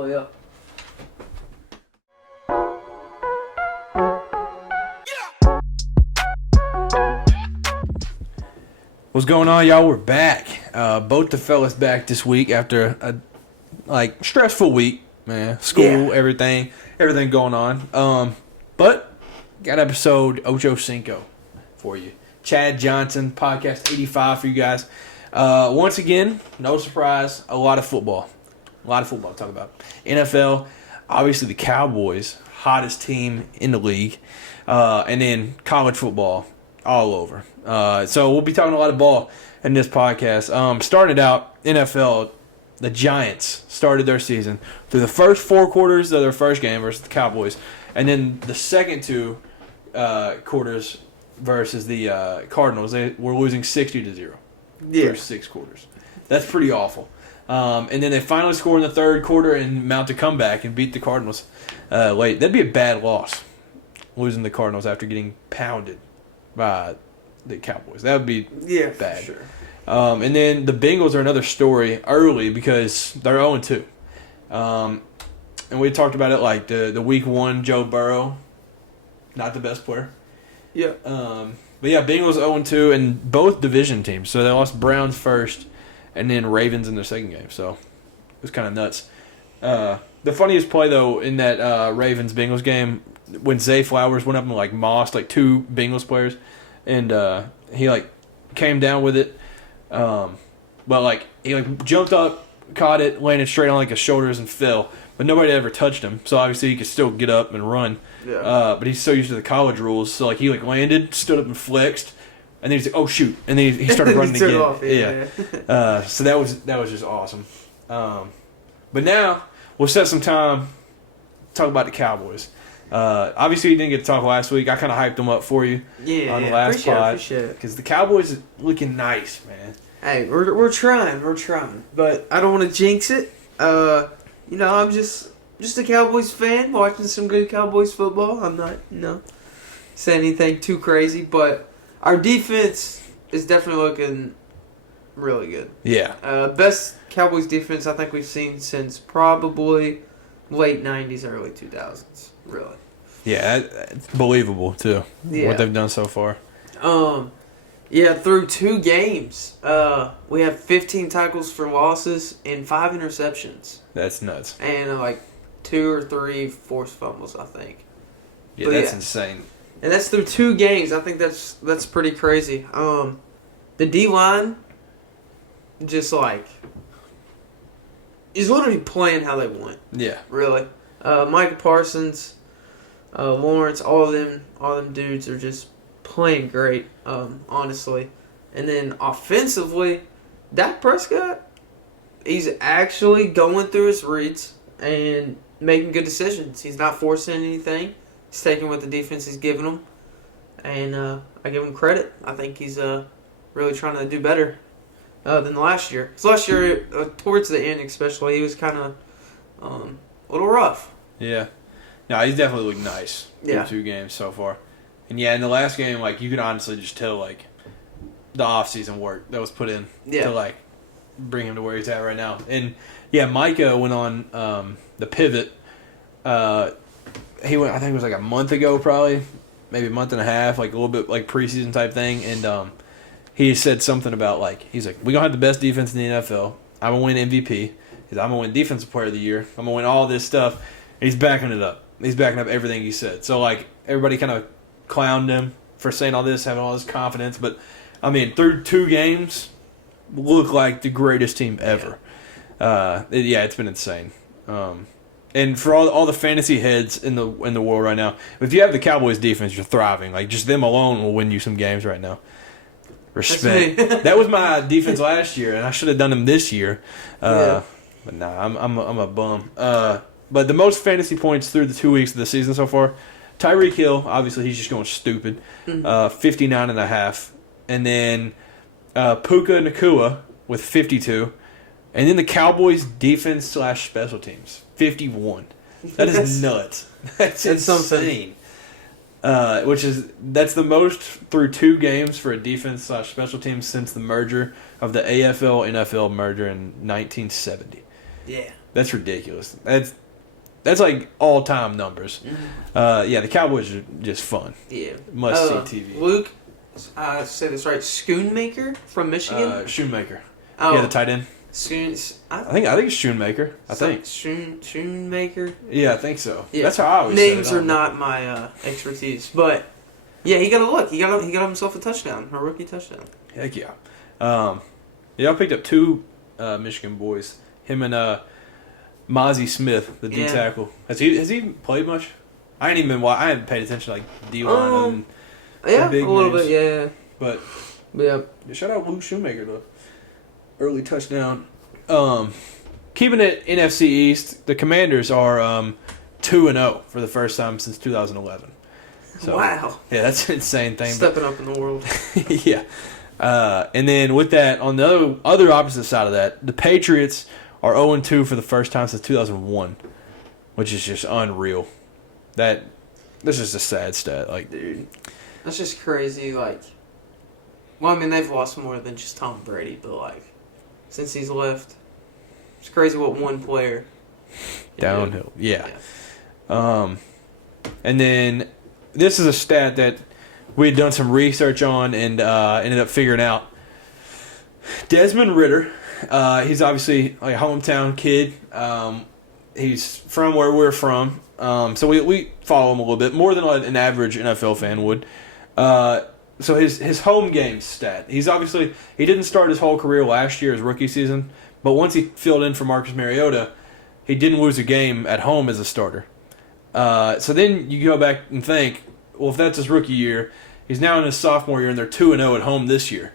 Oh, yeah. What's going on, y'all? We're back. Both the fellas back this week after a stressful week, man. School, everything going on. But got episode Ocho Cinco for you. Chad Johnson, podcast 85 for you guys. Once again, no surprise, a lot of football. A lot of football to talk about. NFL, obviously the Cowboys, hottest team in the league. And then college football all over. So we'll be talking a lot of ball in this podcast. Started out, NFL, the Giants started their season through the first 4 quarters of their first game versus the Cowboys. And then the second 2 quarters versus the Cardinals. They were losing 60-0 through 6 quarters. That's pretty awful. And then they finally scored in the third quarter and mount a comeback and beat the Cardinals late. That'd be a bad loss, losing the Cardinals after getting pounded by the Cowboys. That would be bad. Sure. And then the Bengals are another story early because they're 0-2. And we talked about it like the week 1 Joe Burrow, not the best player. Yeah. But yeah, Bengals 0-2 and both division teams. So they lost Browns first and then Ravens in their second game. So it was kind of nuts. The funniest play though in that Ravens-Bengals game, when Zay Flowers went up and mossed 2 Bengals players, and he came down with it, but he jumped up, caught it, landed straight on his shoulders and fell, but nobody ever touched him, so obviously he could still get up and run. Yeah. But he's so used to the college rules, so he landed, stood up and flexed, and then he's like, oh shoot, and then he started running again. Off, yeah. So that was just awesome. But now we'll set some time to talk about the Cowboys. Obviously, you didn't get to talk last week. I kind of hyped them up for you on the last pod because the Cowboys are looking nice, man. Hey, we're trying, but I don't want to jinx it. I'm just a Cowboys fan watching some good Cowboys football. I'm not, saying anything too crazy, but our defense is definitely looking really good. Yeah. Best Cowboys defense I think we've seen since probably late 90s, early 2000s. Really. Yeah, it's believable, too, what they've done so far. Through 2 games, we have 15 tackles for losses and 5 interceptions. That's nuts. And 2 or 3 forced fumbles, I think. Yeah, that's insane. And that's through 2 games. I think that's pretty crazy. The D-line, just is literally playing how they want. Yeah. Really. Micah Parsons, Lawrence, all of them dudes are just playing great, honestly. And then offensively, Dak Prescott, he's actually going through his reads and making good decisions. He's not forcing anything. He's taking what the defense is giving him. And I give him credit. I think he's really trying to do better than last year. Because last year, towards the end especially, he was kind of a little rough. Yeah. No, he's definitely looked nice through 2 games so far. And in the last game, you could honestly just tell, the off-season work that was put in to, bring him to where he's at right now. And, Micah went on the pivot. He went, I think it was a month ago probably, maybe a month and a half, a little bit preseason type thing. And he said something about, he's like, we're going to have the best defense in the NFL. I'm going to win MVP. I'm going to win Defensive Player of the Year. I'm going to win all this stuff. And he's backing it up. He's backing up everything he said. So, everybody kind of clowned him for saying all this, having all this confidence. But, through 2 games, look like the greatest team ever. It's been insane. And for all the fantasy heads in the world right now, if you have the Cowboys defense, you're thriving. Just them alone will win you some games right now. Respect. That was my defense last year, and I should have done them this year. But nah, I'm a bum. But the most fantasy points through the 2 weeks of the season so far, Tyreek Hill, obviously he's just going stupid, 59.5. And then Puka Nacua with 52. And then the Cowboys defense / special teams, 51. That is nuts. That's insane. That's the most through 2 games for a defense / special teams since the merger of the AFL-NFL merger in 1970. Yeah. That's ridiculous. That's like all-time numbers. Yeah, the Cowboys are just fun. Yeah. Must-see TV. Luke, I say this right, Schoonmaker from Michigan? Shoemaker. Oh. Yeah, the tight end. I think it's Shoemaker. I think. Schoonmaker? Yeah, I think so. Yeah. That's how I always Names say it. are not my expertise, but yeah, he got a look. He got himself a touchdown, a rookie touchdown. Heck yeah. I picked up 2 Michigan boys. Him and Mozzie Smith, the D tackle. Has he played much? I haven't paid attention to like D-line and big a little names. bit, yeah. But yeah, shout out Luke Shoemaker though. Early touchdown. Keeping it NFC East, the Commanders are 2-0 for the first time since 2011. So, wow. Yeah, that's an insane thing. Stepping up in the world. Yeah. And then with that, on the other opposite side of that, the Patriots are 0-2 for the first time since 2001, which is just unreal. This is a sad stat. Like, dude, that's just crazy. Like, well, I mean, they've lost more than just Tom Brady, but like, since he's left, it's crazy what one player. Downhill. Yeah. And then this is a stat that we had done some research on and ended up figuring out. Desmond Ridder, he's obviously like a hometown kid. He's from where we're from. So we follow him a little bit, more than an average NFL fan would. So his home game stat, he didn't start his whole career last year, his rookie season, but once he filled in for Marcus Mariota, he didn't lose a game at home as a starter. So then you go back and think, well, if that's his rookie year, he's now in his sophomore year, and they're 2-0 at home this year.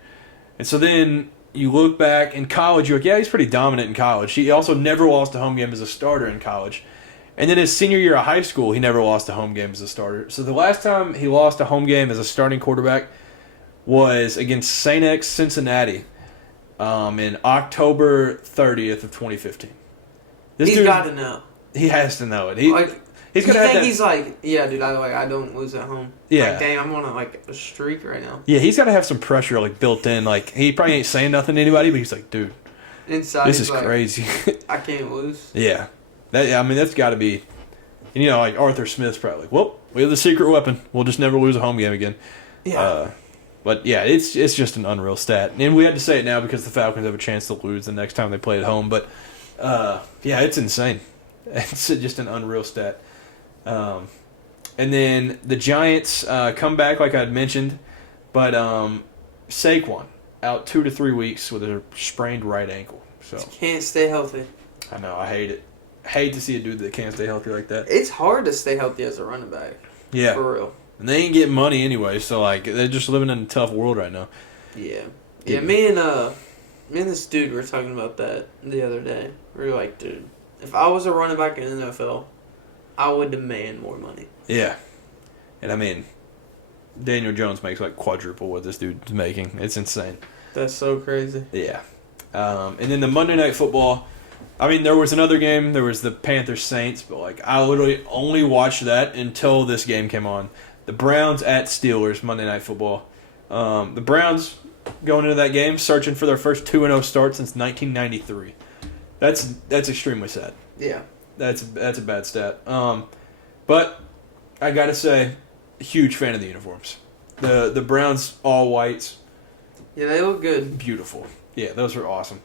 And so then you look back in college, you're like, yeah, he's pretty dominant in college. He also never lost a home game as a starter in college. And then his senior year of high school, he never lost a home game as a starter. So the last time he lost a home game as a starting quarterback was against St. X Cincinnati in October 30th of 2015. He's got to know. He has to know it. He's gonna have that. He's like, yeah, dude. I don't lose at home. Yeah. Like, dang, I'm on a streak right now. Yeah, he's got to have some pressure like built in. Like he probably ain't saying nothing to anybody, but he's like, dude, inside, this is crazy. I can't lose. Yeah, that's got to be. Like Arthur Smith's probably like, well, we have the secret weapon. We'll just never lose a home game again. Yeah. But yeah, it's just an unreal stat, and we had to say it now because the Falcons have a chance to lose the next time they play at home. But yeah, it's insane. It's just an unreal stat. And then the Giants come back, like I had mentioned, but Saquon out 2 to 3 weeks with a sprained right ankle. So can't stay healthy. I know, I hate it. Hate to see a dude that can't stay healthy like that. It's hard to stay healthy as a running back. Yeah, for real. And they ain't getting money anyway, so like they're just living in a tough world right now. Yeah, yeah. Me and this dude were talking about that the other day. We were like, dude, if I was a running back in the NFL, I would demand more money. Yeah. And I mean, Daniel Jones makes like quadruple what this dude's making. It's insane. That's so crazy. Yeah. And then the Monday Night Football, I mean, there was another game. There was the Panthers-Saints, but like I literally only watched that until this game came on. The Browns at Steelers, Monday Night Football. The Browns going into that game, searching for their first 2-0 start since 1993. That's extremely sad. Yeah. That's a bad stat. But I gotta say, huge fan of the uniforms. The Browns all whites. Yeah, they look good. Beautiful. Yeah, those are awesome.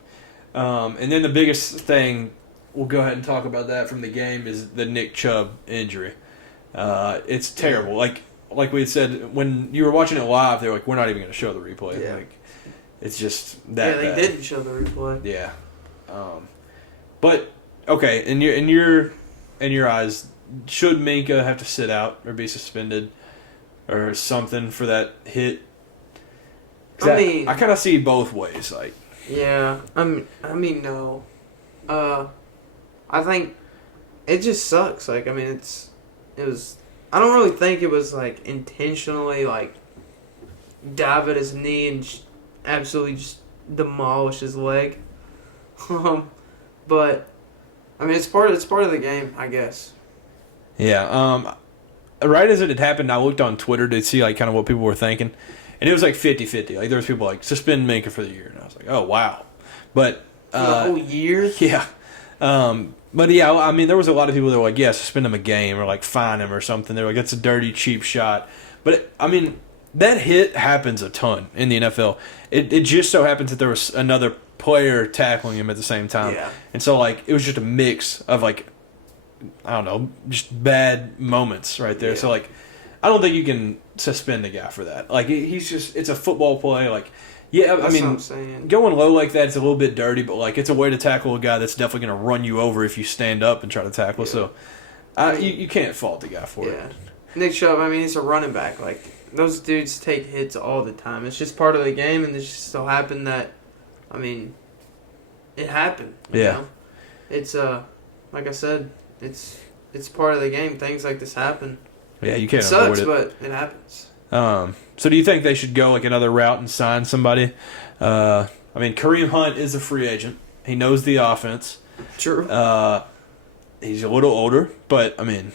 And then the biggest thing, we'll go ahead and talk about that from the game, is the Nick Chubb injury. It's terrible. Like we had said, when you were watching it live, they were like, we're not even going to show the replay. Yeah. Like, it's just that bad. They didn't show the replay. Yeah. But okay, in your eyes, should Minkah have to sit out or be suspended or something for that hit? I kind of see both ways. Like, yeah, I mean, no. I think it just sucks. Like, I mean, it was. I don't really think it was like intentionally like dive at his knee and absolutely just demolish his leg. But I mean, it's part of the game, I guess. Yeah. Right as it had happened, I looked on Twitter to see like kind of what people were thinking, and it was like 50-50. Like there was people like suspend Minkah for the year, and I was like, oh wow. But for the whole year. Yeah. But yeah, I mean, there was a lot of people that were like, yeah, suspend him a game or like fine him or something. They're like, that's a dirty, cheap shot. But I mean, that hit happens a ton in the NFL. It just so happens that there was another player tackling him at the same time. Yeah. And so like it was just a mix of like, I don't know, just bad moments right there. Yeah. So like, I don't think you can suspend a guy for that. Like it's a football play. Like, yeah, that's I mean, going low like that is a little bit dirty, but like it's a way to tackle a guy that's definitely going to run you over if you stand up and try to tackle. Yeah. So you can't fault the guy for it. Nick Chubb, I mean, he's a running back. Like, those dudes take hits all the time. It's just part of the game, and it just so happened that, I mean, it happened. You know? It's, like I said, it's part of the game. Things like this happen. Yeah, you can't avoid it. But it happens. So do you think they should go like another route and sign somebody? I mean, Kareem Hunt is a free agent. He knows the offense. True. He's a little older, but, I mean,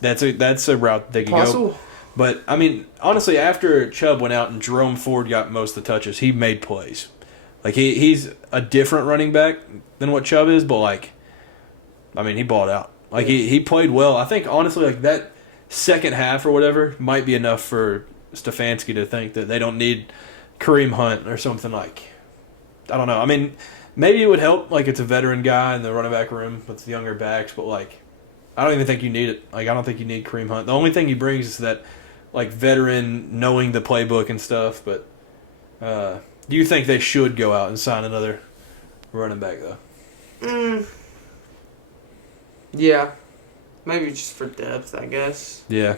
that's a route they can go. But, I mean, honestly, after Chubb went out and Jerome Ford got most of the touches, he made plays. Like, he's a different running back than what Chubb is, but, like, I mean, he balled out. Like, he played well. I think, honestly, like, that second half or whatever might be enough for Stefanski to think that they don't need Kareem Hunt or something like, I don't know. I mean, maybe it would help, like, it's a veteran guy in the running back room with the younger backs, but, like, I don't even think you need it. Like, I don't think you need Kareem Hunt. The only thing he brings is that, like, veteran knowing the playbook and stuff. But do you think they should go out and sign another running back, though? Yeah. Maybe just for depth, I guess. Yeah.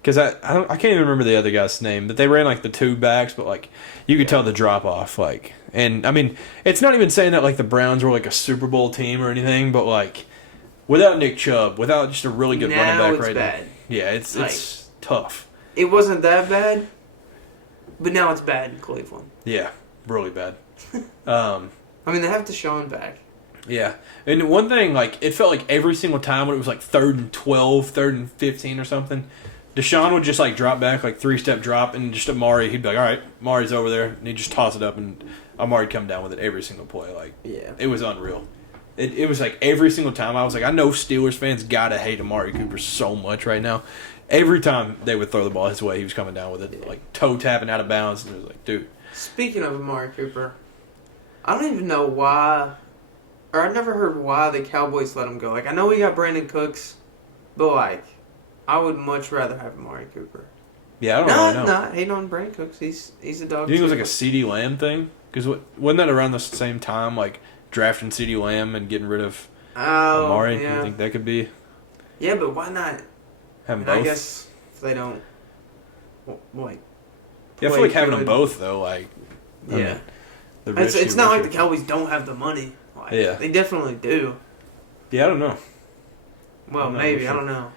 Because I can't even remember the other guy's name, but they ran, like, the two backs, but, like, you could tell the drop-off. Like, and, I mean, it's not even saying that, like, the Browns were, like, a Super Bowl team or anything, but, like, without Nick Chubb, without just a really good running back right now. Yeah, it's tough. It wasn't that bad, but now it's bad in Cleveland. Yeah, really bad. I mean, they have Deshaun back. Yeah. And one thing, like, it felt like every single time when it was, like, 3rd and 12, 3rd and 15 or something, Deshaun would just, like, drop back, like, 3-step drop, and just Amari, he'd be like, all right, Amari's over there, and he'd just toss it up, and Amari'd come down with it every single play. Like, it was unreal. It was like every single time I was like, I know Steelers fans gotta hate Amari Cooper so much right now. Every time they would throw the ball his way, he was coming down with it, like toe tapping out of bounds, and it was like, dude. Speaking of Amari Cooper, I don't even know why, or I never heard why the Cowboys let him go. Like, I know we got Brandon Cooks, but like, I would much rather have Amari Cooper. Yeah, I don't know. Not hating on Brandon Cooks. He's a dog. Do you think it was like a CeeDee Lamb thing? Because wasn't that around the same time, like, drafting CeeDee Lamb and getting rid of Amari? Yeah. You think that could be? Yeah, but why not? Have them both? I guess if they don't, like. Yeah, I feel like having them both, though, like. Yeah. It's not like the Cowboys don't have the money. Like, they definitely do. Yeah, I don't know. Well, maybe. I don't know.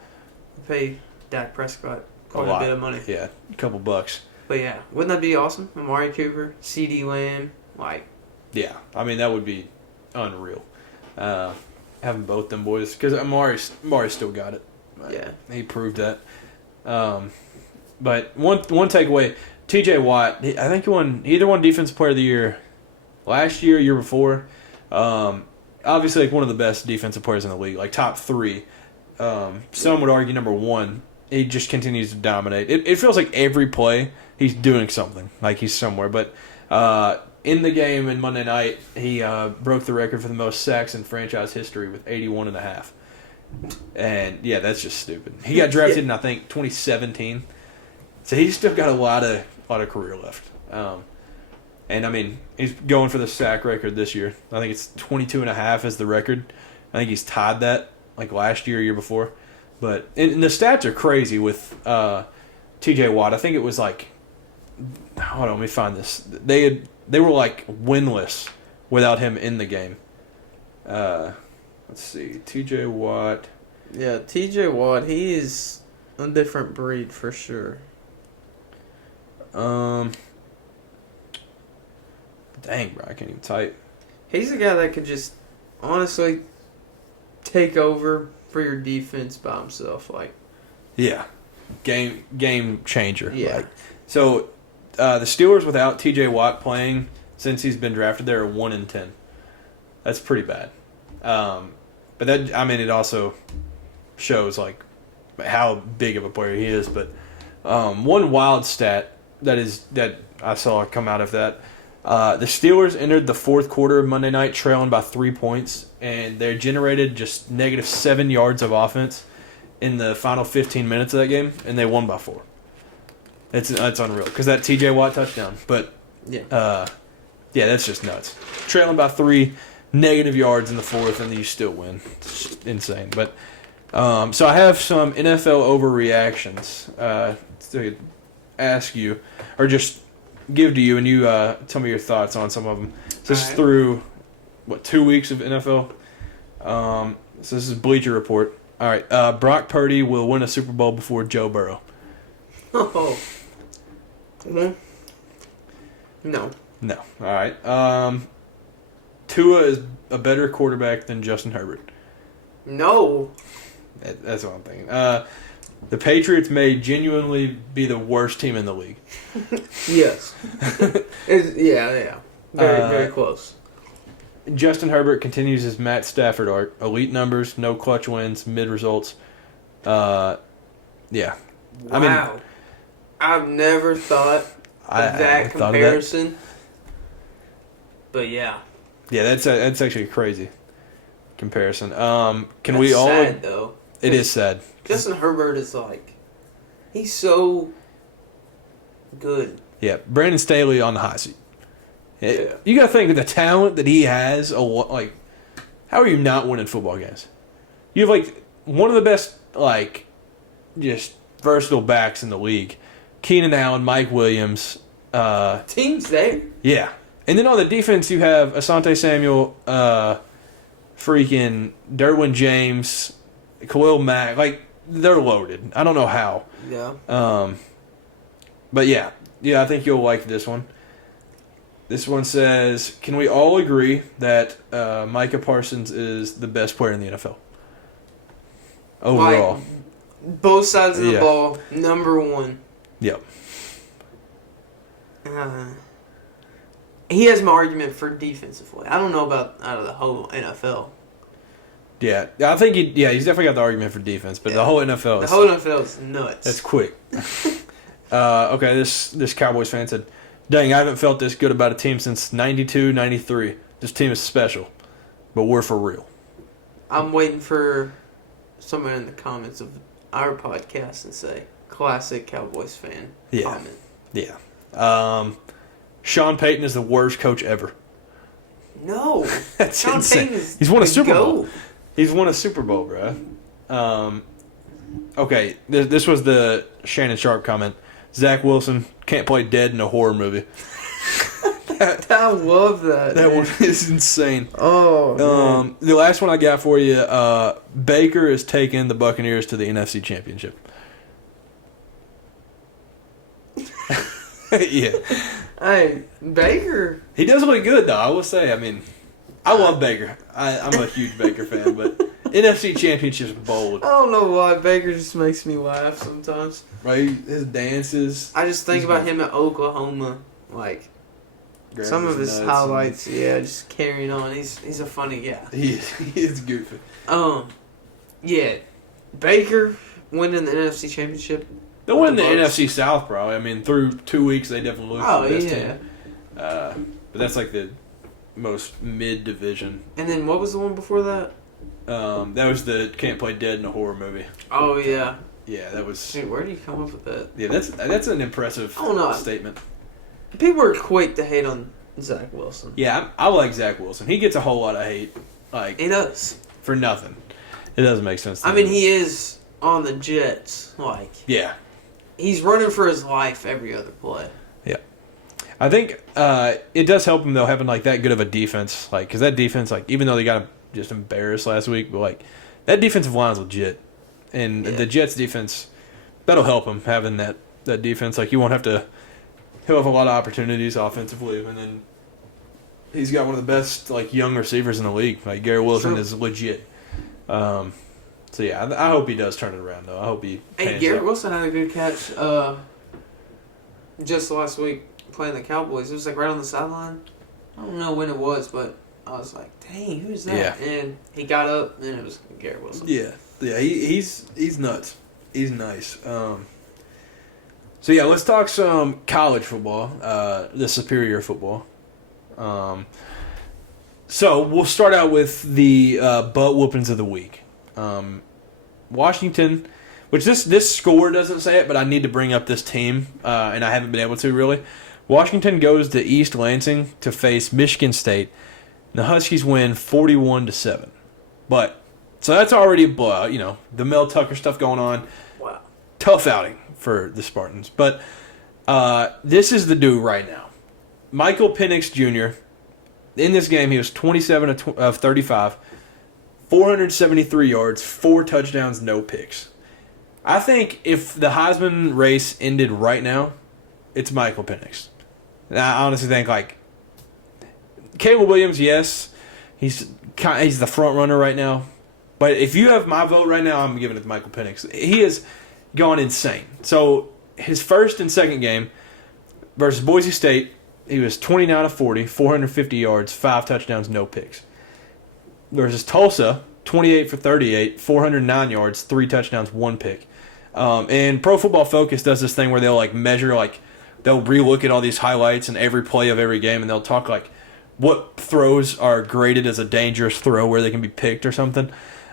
They pay Dak Prescott quite a bit of money. Yeah, a couple bucks. But yeah, wouldn't that be awesome? Amari Cooper, CeeDee Lamb, like. Yeah, I mean, that would be unreal. Having both them boys, because Amari still got it. Yeah, he proved that. But one takeaway, T.J. Watt, I think he either won Defensive Player of the Year last year, year before. Obviously, like one of the best defensive players in the league, like top 3. Some would argue number 1. He just continues to dominate. It feels like every play he's doing something, like he's somewhere. But in the game in Monday night, he broke the record for the most sacks in franchise history with 81.5. And yeah, that's just stupid. He got drafted in, I think, 2017, so he's still got a lot of career left. And I mean, he's going for the sack record this year. I think it's 22.5 is the record. I think he's tied that like last year, year before. But and the stats are crazy with T.J. Watt. I think it was like, hold on, let me find this. They were like winless without him in the game. Let's see, T.J. Watt. Yeah, T.J. Watt, he is a different breed for sure. Dang, bro, I can't even type. He's a guy that could just honestly take over for your defense by himself, like. Yeah, game changer. Yeah. Like. So, the Steelers without T.J. Watt playing since he's been drafted there are 1-10. That's pretty bad. But that, I mean, it also shows like how big of a player he is. But one wild stat that I saw come out of that, the Steelers entered the fourth quarter of Monday night trailing by 3 points, and they generated just -7 yards of offense in the final 15 minutes of that game, and they won by 4. That's unreal because that T.J. Watt touchdown. But yeah, that's just nuts. Trailing by 3. Negative yards in the fourth, and you still win. It's insane. But so I have some NFL overreactions to ask you, or just give to you, and you tell me your thoughts on some of them. So this is through 2 weeks of NFL. So this is Bleacher Report. All right, Brock Purdy will win a Super Bowl before Joe Burrow. Oh, no. All right. Tua is a better quarterback than Justin Herbert. No. That's what I'm thinking. The Patriots may genuinely be the worst team in the league. Yes. Yeah. Very close. Justin Herbert continues his Matt Stafford arc. Elite numbers, no clutch wins, mid results. Yeah. Wow. I mean, I've never thought of that comparison. But yeah. Yeah, that's actually a crazy comparison. That's we all? Sad though. It is sad. Justin Herbert is he's so good. Yeah, Brandon Staley on the hot seat. You got to think of the talent that he has. How are you not winning football games? You have one of the best just versatile backs in the league. Keenan Allen, Mike Williams. Team's there. Yeah. And then on the defense, you have Asante Samuel, freaking Derwin James, Khalil Mack. They're loaded. I don't know how. Yeah. But yeah, I think you'll like this one. This one says, can we all agree that Micah Parsons is the best player in the NFL? Overall. Both sides of the ball, number one. Yep. He has my argument for defensively. I don't know about out of the whole NFL. Yeah, I think he's definitely got the argument for defense, but the whole NFL is nuts. That's quick. Okay, this Cowboys fan said, dang, I haven't felt this good about a team since 92, 93. This team is special, but we're for real. I'm waiting for someone in the comments of our podcast and say, classic Cowboys fan comment. Yeah. Sean Payton is the worst coach ever. No. That's Sean insane. Payton is He's won a Super Bowl. Bowl. He's won a Super Bowl, bro. Okay, this was the Shannon Sharp comment. Zach Wilson can't play dead in a horror movie. I love that. That one is insane. Oh, the last one I got for you, Baker is taking the Buccaneers to the NFC Championship. Yeah. Hey, Baker. He does look good, though, I will say. I mean, I love Baker. I'm a huge Baker fan, but NFC Championship's bold. I don't know why Baker just makes me laugh sometimes. Right? His dances. I just think about him at Oklahoma, some of his highlights. Just carrying on. He's a funny guy. He is goofy. Yeah, Baker winning the NFC Championship. They'll win the NFC South, probably. I mean, through 2 weeks, they definitely look the best team. But that's the most mid-division. And then what was the one before that? That was the can't play dead in a horror movie. Oh, yeah. Yeah, that was... Dude, where do you come up with that? Yeah, that's an impressive statement. People are quick to hate on Zach Wilson. Yeah, I like Zach Wilson. He gets a whole lot of hate. He does. For nothing. It doesn't make sense to me. I mean, he is on the Jets. Yeah. He's running for his life every other play. Yeah. I think it does help him, though, having, that good of a defense. Because that defense, even though they got him just embarrassed last week, but, that defensive line's legit. And the Jets' defense, that'll help him, having that defense. You won't have to... He'll have a lot of opportunities offensively, and then he's got one of the best, young receivers in the league. Garrett Wilson is legit. So, yeah, I hope he does turn it around, though. I hope he Hey, Garrett Wilson had a good catch just last week playing the Cowboys. It was, right on the sideline. I don't know when it was, but I was like, dang, who's that? Yeah. And he got up, and it was Garrett Wilson. Yeah. He's nuts. He's nice. So, yeah, let's talk some college football, the superior football. So, we'll start out with the butt whoopings of the week. Washington, which this score doesn't say it, but I need to bring up this team, and I haven't been able to really. Washington goes to East Lansing to face Michigan State. The Huskies win 41-7. So that's already a blowout, the Mel Tucker stuff going on. Wow. Tough outing for the Spartans. But this is the dude right now. Michael Penix Jr., in this game, he was 27 of 35, 473 yards, 4 touchdowns, no picks. I think if the Heisman race ended right now, it's Michael Penix. I honestly think, Caleb Williams, yes, he's the front runner right now. But if you have my vote right now, I'm giving it to Michael Penix. He has gone insane. So his first and second game versus Boise State, he was 29 of 40, 450 yards, 5 touchdowns, no picks. Versus Tulsa, 28 for 38, 409 yards, 3 touchdowns, 1 pick. And Pro Football Focus does this thing where they'll measure they'll relook at all these highlights and every play of every game, and they'll talk what throws are graded as a dangerous throw where they can be picked or something.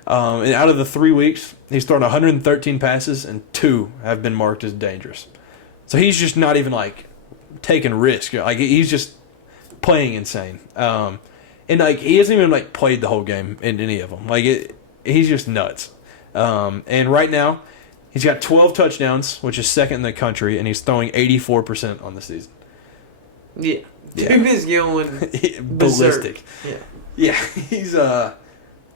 And out of the 3 weeks, he's thrown 113 passes, and 2 have been marked as dangerous. So he's just not even taking risk. He's just playing insane. And he hasn't even played the whole game in any of them. He's just nuts. And right now, he's got 12 touchdowns, which is second in the country, and he's throwing 84% on the season. Yeah. Dude is going ballistic. Yeah. Yeah,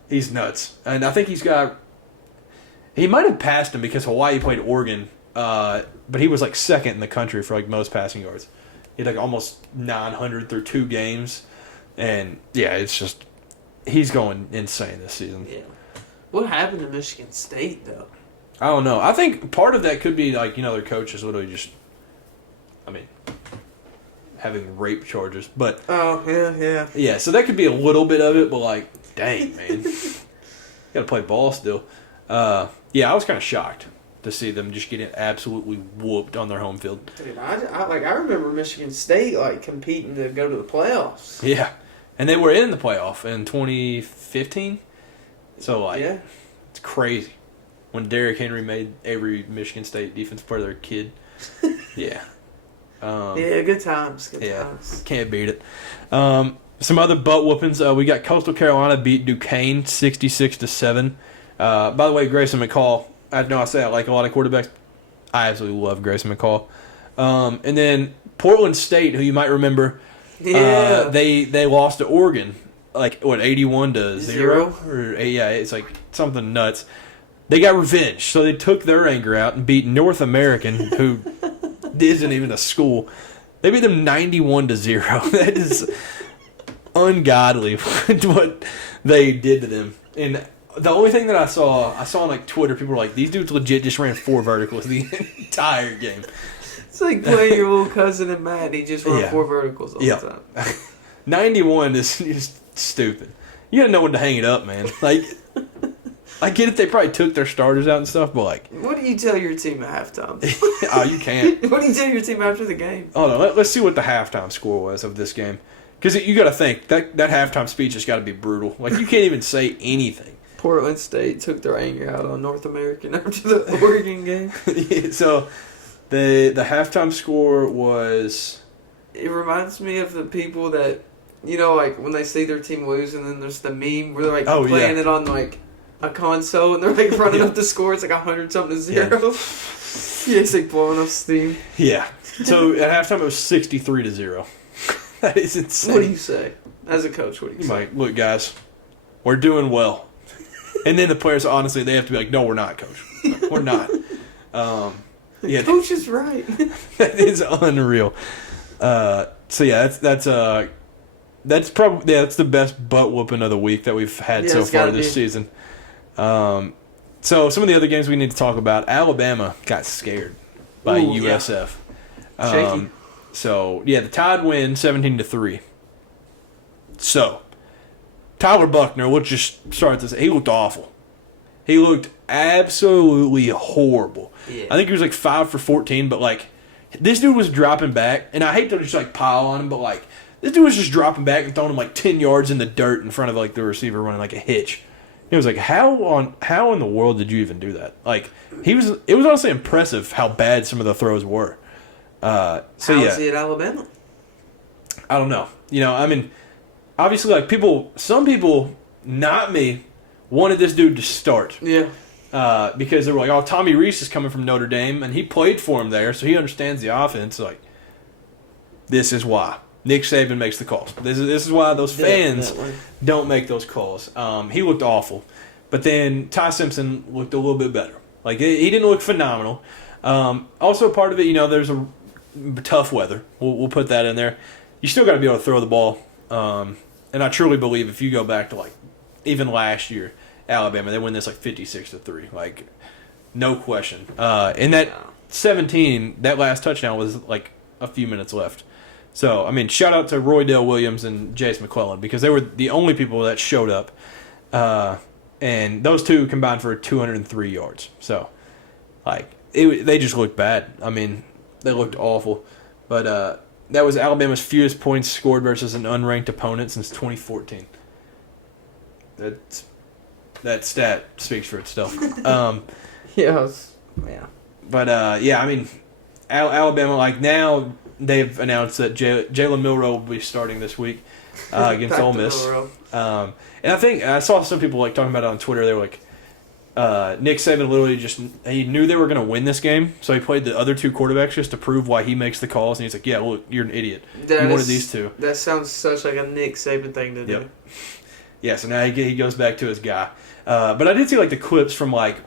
he's nuts. And I think he might have passed him because Hawaii played Oregon, but he was second in the country for most passing yards. He had almost 900 through 2 games. And yeah, it's just he's going insane this season. Yeah. What happened to Michigan State though? I don't know. I think part of that could be their coaches literally just having rape charges. But oh, yeah. Yeah, so that could be a little bit of it, but dang, man. You gotta play ball still. Yeah, I was kinda shocked to see them just getting absolutely whooped on their home field. Dude, I remember Michigan State competing to go to the playoffs. Yeah. And they were in the playoff in 2015. So yeah. It's crazy. When Derrick Henry made every Michigan State defensive player their kid. Yeah. Yeah, good times. Good times. Can't beat it. Some other butt whoopings. We got Coastal Carolina beat Duquesne 66-7. By the way, Grayson McCall. I know I say I like a lot of quarterbacks. I absolutely love Grayson McCall. And then Portland State, who you might remember, they lost to Oregon, 81-0? Yeah, it's something nuts. They got revenge, so they took their anger out and beat North American, who isn't even a school. They beat them 91-0. That is ungodly what they did to them. And the only thing that I saw on Twitter, people were these dudes legit just ran 4 verticals the entire game. It's playing your little cousin and Matt. He just ran 4 verticals all the time. 91 is just stupid. You gotta know when to hang it up, man. I get it. They probably took their starters out and stuff, but what do you tell your team at halftime? Oh, you can't. What do you tell your team after the game? Hold on. Let's see what the halftime score was of this game, because you got to think that halftime speech has got to be brutal. You can't even say anything. Portland State took their anger out on North American after the Oregon game. Yeah, so the halftime score was. It reminds me of the people that when they see their team lose, and then there's the meme where they're playing it on a console, and they're running up the score. It's 100-something to 0. Yeah, it's blowing off steam. Yeah. So at halftime it was 63-0. That is insane. What do you say as a coach? What do you say? Look, guys, we're doing well. And then the players, honestly, they have to be like, no, we're not, coach. No, we're not. Yeah, coach is right. That is unreal. So yeah, that's probably that's the best butt whooping of the week that we've had so far this season. So some of the other games we need to talk about. Alabama got scared by USF. Shaky. So yeah, the Tide win 17-3. So Tyler Buckner, let's just start this. He looked awful. He looked absolutely horrible. Yeah. I think he was like 5 for 14, but like this dude was dropping back, and I hate to just like pile on him, but like this dude was just dropping back and throwing him like 10 yards in the dirt in front of like the receiver running like a hitch. It was like how in the world did you even do that? Like it was honestly impressive how bad some of the throws were. How is he at Alabama? I don't know. I mean, obviously like some people, not me, wanted this dude to start. Yeah. Because they were like, oh, Tommy Rees is coming from Notre Dame, and he played for him there, so he understands the offense. Like, this is why Nick Saban makes the calls. This is why those fans don't make those calls. He looked awful. But then Ty Simpson looked a little bit better. Like, he didn't look phenomenal. Also, part of it, there's a tough weather. We'll put that in there. You still got to be able to throw the ball. And I truly believe if you go back to, like, even last year, Alabama, they win this like 56-3, like no question. In that 17, that last touchdown was like a few minutes left. So I mean, shout out to Roydell Williams and Jace McClellan because they were the only people that showed up, and those two combined for 203 yards. So like they just looked bad. I mean, they looked awful. But that was Alabama's fewest points scored versus an unranked opponent since 2014. That stat speaks for itself. Yeah. But, I mean, Alabama, like, now they've announced that Jalen Milroe will be starting this week against Ole Miss. And I think I saw some people, like, talking about it on Twitter. They were like, Nick Saban literally he knew they were going to win this game, so he played the other two quarterbacks just to prove why he makes the calls. And he's like, yeah, look, you're an idiot. You wanted these two. That sounds such like a Nick Saban thing to do. Yep. Yeah, so now he goes back to his guy. But I did see like the clips from like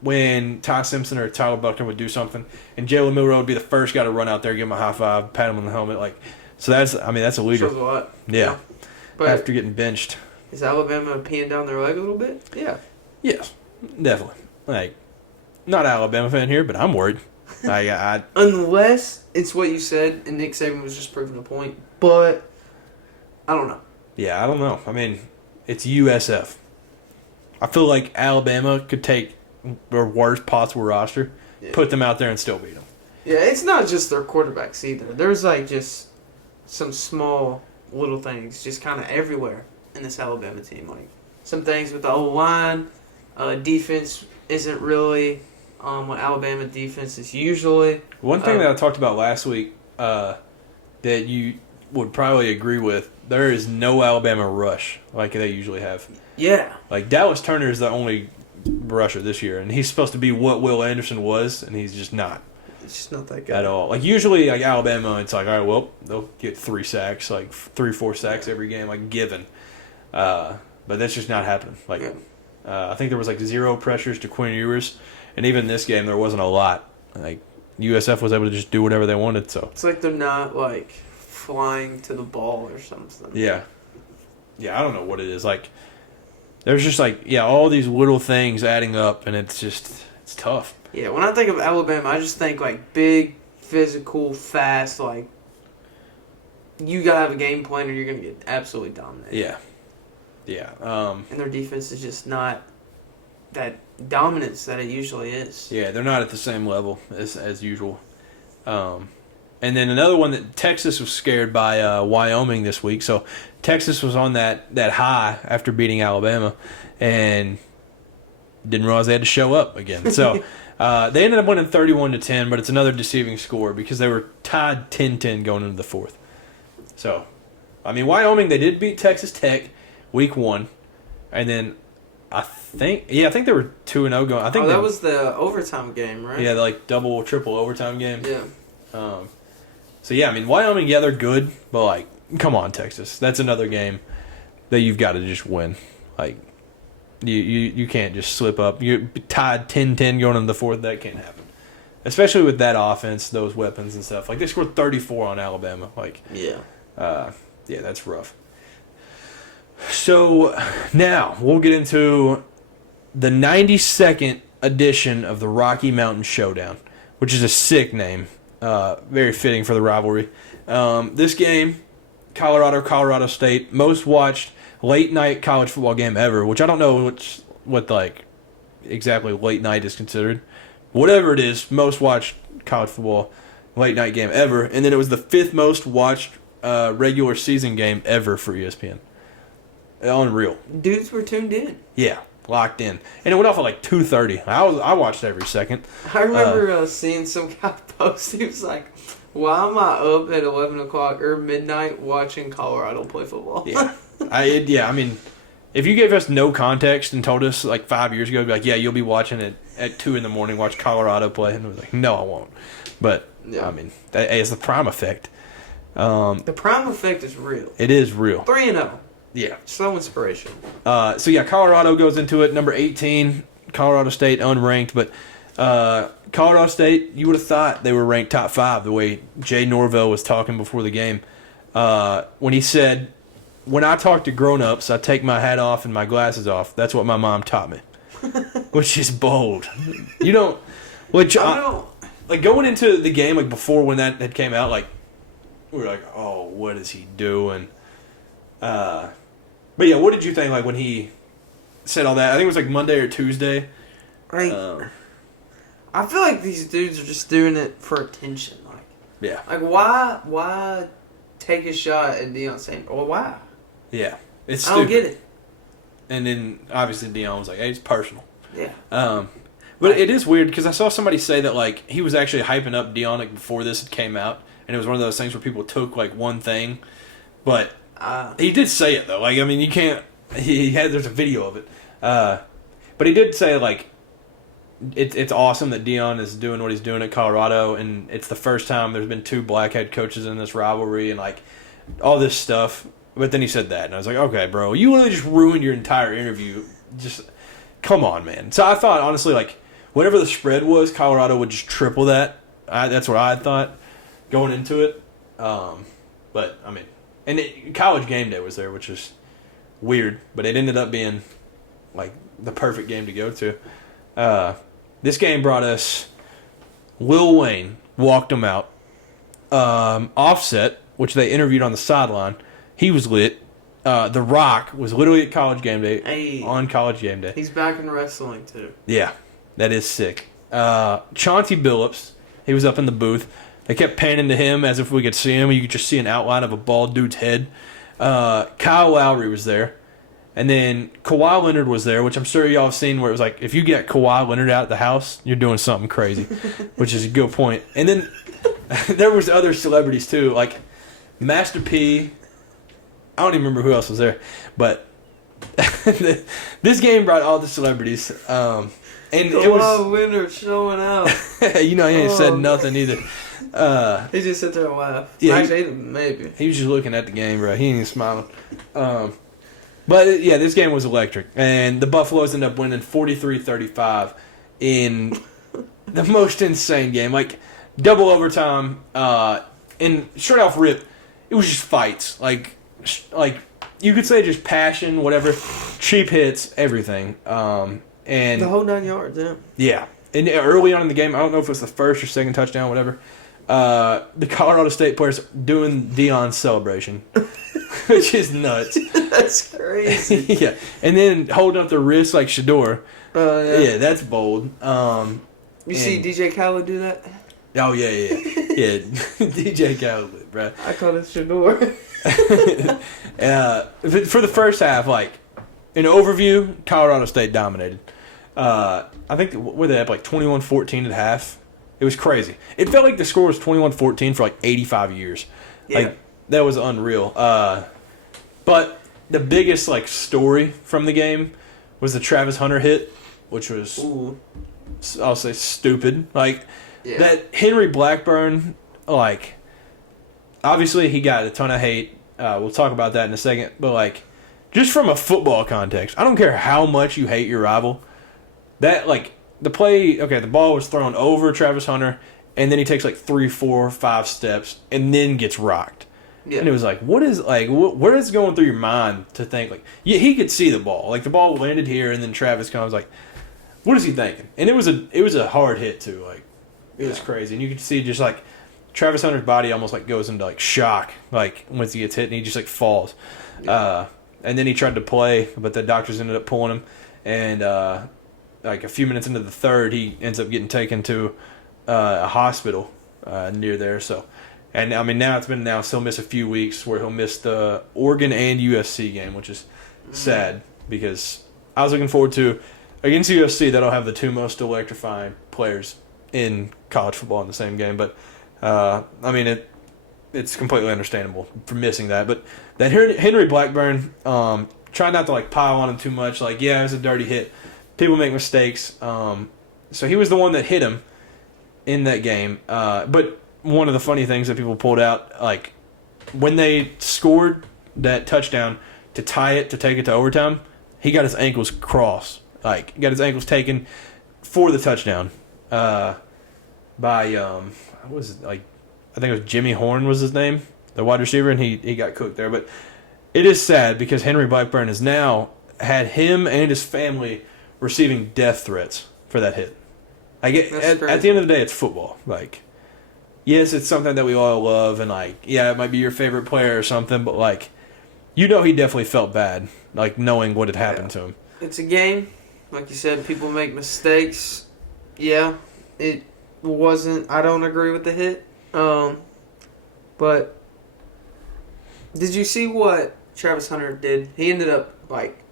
when Ty Simpson or Tyler Buckner would do something, and Jalen Milroe would be the first guy to run out there, give him a high five, pat him on the helmet. Like, so that's illegal. Shows a lot. Yeah. But after getting benched. Is Alabama peeing down their leg a little bit? Yeah. Yes, definitely. Like, not an Alabama fan here, but I'm worried. Unless it's what you said, and Nick Saban was just proving a point, but I don't know. Yeah, I don't know. I mean, it's USF. I feel like Alabama could take their worst possible roster, put them out there, and still beat them. Yeah, it's not just their quarterbacks either. There's like just some small little things just kind of everywhere in this Alabama team. Like some things with the O-line, defense isn't really what Alabama defense is usually. One thing that I talked about last week that you would probably agree with, there is no Alabama rush like they usually have. Yeah. Like Dallas Turner is the only rusher this year, and he's supposed to be what Will Anderson was, and he's just not. It's just not that good. At all. Like usually, like Alabama, it's like, all right, well, they'll get 3 sacks, like 3-4 sacks every game, like given. But that's just not happening. Like, I think there was like 0 pressures to Quinn Ewers, and even this game there wasn't a lot. Like USF was able to just do whatever they wanted. So it's like they're not like flying to the ball or something. Yeah, I don't know what it is. Like there's just like all these little things adding up, and it's tough. Yeah, when I think of Alabama, I just think like big, physical, fast. Like you gotta have a game plan, or you're gonna get absolutely dominated. Yeah. And their defense is just not that dominance that it usually is. Yeah, they're not at the same level as usual. And then another one that Texas was scared by Wyoming this week. So Texas was on that high after beating Alabama, and didn't realize they had to show up again. So they ended up winning 31-10, but it's another deceiving score because they were tied 10-10 going into the fourth. So, I mean, Wyoming, they did beat Texas Tech week 1, and then I think they were 2-0 going. I think that was the overtime game, right? Yeah, the like double, triple overtime game. Yeah. So yeah, I mean Wyoming, yeah, they're good, but like, come on, Texas, that's another game that you've got to just win. Like, you can't just slip up. You're tied 10-10 going into the fourth. That can't happen, especially with that offense, those weapons and stuff. Like they scored 34 on Alabama. Like, that's rough. So now we'll get into the 92nd edition of the Rocky Mountain Showdown, which is a sick name. Very fitting for the rivalry. This game, Colorado State, most watched late night college football game ever, which I don't know what like exactly late night is considered. Whatever it is, most watched college football late night game ever, and then it was the 5th most watched regular season game ever for ESPN. Unreal. Dudes were tuned in. Yeah, locked in, and it went off at like 2:30. I watched every second. I remember seeing some guy post. He was like, "Why am I up at 11 o'clock or midnight watching Colorado play football?" Yeah, I mean, if you gave us no context and told us like 5 years ago, be like, "Yeah, you'll be watching it at 2 in the morning, watch Colorado play," and I was like, "No, I won't." But yeah. I mean, that is the prime effect. The prime effect is real. It is real. 3-0. Yeah. So inspirational. So yeah, Colorado goes into it, number 18. Colorado State unranked, but Colorado State, you would have thought they were ranked top 5 the way Jay Norvell was talking before the game. When he said, "When I talk to grown-ups, I take my hat off and my glasses off. That's what my mom taught me." Which is bold. You don't... Which like going into the game, like before when that had came out, like we were like, "Oh, what is he doing?" But yeah, what did you think like when he said all that? I think it was like Monday or Tuesday. Right. I feel like these dudes are just doing it for attention. Like, yeah. Like why take a shot at Deion Sanders? Or why? Yeah, it's I stupid. don't get it. And then obviously Deion was like, "Hey, it's personal." Yeah. But it is weird because I saw somebody say that like he was actually hyping up Deion like before this had came out, and it was one of those things where people took like one thing, but he did say it though. Like I mean, you can't. There's a video of it, but he did say like it's awesome that Deion is doing what he's doing at Colorado, and it's the first time there's been 2 black head coaches in this rivalry, and like all this stuff. But then he said that, and I was like, okay, bro, you really just ruined your entire interview. Just come on, man. So I thought honestly like. Whatever the spread was, Colorado would just triple that. That's what I thought going into it. But, I mean, and College Game Day was there, which is weird. But it ended up being, like, the perfect game to go to. This game brought us Lil Wayne, walked him out. Offset, which they interviewed on the sideline, he was lit. The Rock was literally at College Game Day, on College Game Day. He's back in wrestling, too. Yeah. That is sick. Chauncey Billups, he was up in the booth. They kept panning to him as if we could see him. You could just see an outline of a bald dude's head. Kyle Lowry was there. And then Kawhi Leonard was there, which I'm sure y'all have seen where it was like, if you get Kawhi Leonard out of the house, you're doing something crazy, which is a good point. And then there was other celebrities too, like Master P. I don't even remember who else was there. But this game brought all the celebrities. And it was Leonard showing out. You know, he ain't said nothing either. He just sit there and laugh. Yeah, actually, maybe he was just looking at the game, bro. He ain't even smiling. But yeah, this game was electric, and the Buffaloes ended up winning 43-35 in the most insane game, like double overtime. And straight off rip, it was just fights, like you could say just passion, whatever, cheap hits, everything. And the whole 9 yards, yeah. Yeah. And early on in the game, I don't know if it was the first or second touchdown, whatever, the Colorado State players doing Deion's celebration, which is nuts. That's crazy. Yeah. And then holding up their wrists like Shador. Yeah. Yeah, that's bold. You see DJ Khaled do that? Oh, yeah. Yeah, DJ Khaled, bro. I call it Shador. For the first half, like, in overview, Colorado State dominated. I think, were they up like 21-14 at half? It was crazy. It felt like the score was 21-14 for like 85 years. Yeah. Like, that was unreal. But the biggest like story from the game was the Travis Hunter hit, which was, I'll say, stupid. Like, that Henry Blackburn, like, obviously he got a ton of hate. We'll talk about that in a second. But, like, just from a football context, I don't care how much you hate your rival. That, like, the ball was thrown over Travis Hunter, and then he takes, like, 3, 4, 5 steps, and then gets rocked. Yeah. And it was like, what is going through your mind to think, like, yeah, he could see the ball. Like, the ball landed here, and then Travis comes, like, what is he thinking? And it was a hard hit, too. Like, it was crazy. And you could see just, like, Travis Hunter's body almost, like, goes into, like, shock, like, once he gets hit, and he just, like, falls. Yeah. And then he tried to play, but the doctors ended up pulling him. And like a few minutes into the third, he ends up getting taken to a hospital near there. So, and I mean now he'll miss a few weeks where he'll miss the Oregon and USC game, which is sad because I was looking forward to against USC. That'll have the two most electrifying players in college football in the same game. But I mean it's completely understandable for missing that. But that Henry Blackburn, try not to like pile on him too much. Like, yeah, it was a dirty hit. People make mistakes. So he was the one that hit him in that game. But one of the funny things that people pulled out, like when they scored that touchdown to tie it, to take it to overtime, he got his ankles crossed. Like, he got his ankles taken for the touchdown by, what was it, like, I think it was Jimmy Horn was his name, the wide receiver, and he got cooked there. But it is sad because Henry Blackburn has now had him and his family receiving death threats for that hit. Like at the end of the day, it's football. Like, yes, it's something that we all love, and like, yeah, it might be your favorite player or something, but like, you know, he definitely felt bad, like knowing what had happened to him. It's a game, like you said. People make mistakes. Yeah, it wasn't. I don't agree with the hit. But did you see what Travis Hunter did? He ended up like,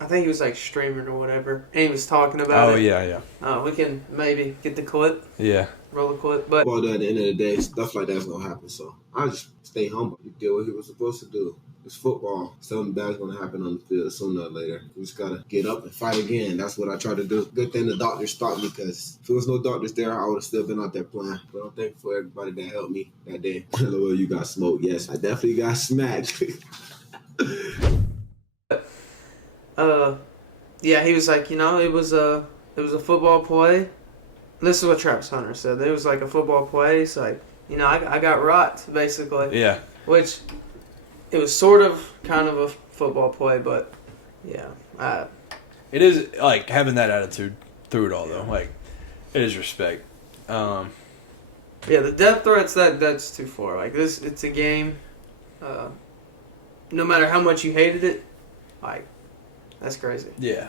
I think he was like streaming or whatever, and he was talking about it. Oh yeah. We can maybe get the clip. Yeah. Roll the clip. But well, at the end of the day, stuff like that's gonna happen. So I just stay humble. He did what he was supposed to do. It's football. Something bad's gonna happen on the field sooner or later. We just gotta get up and fight again. That's what I try to do. Good thing the doctors stopped me, because if there was no doctors there, I would have still been out there playing. But I'm thankful for everybody that helped me that day. Well, you got smoked. Yes, I definitely got smacked. Yeah, he was like, it was a football play. This is what Travis Hunter said. It was like a football play. It's like, I got rocked, basically. Yeah. Which, it was sort of kind of a football play, but yeah. It is like having that attitude through it all, though. Like, it is respect. Yeah, the death threats, that's too far. Like, it's a game. No matter how much you hated it, like, that's crazy. Yeah.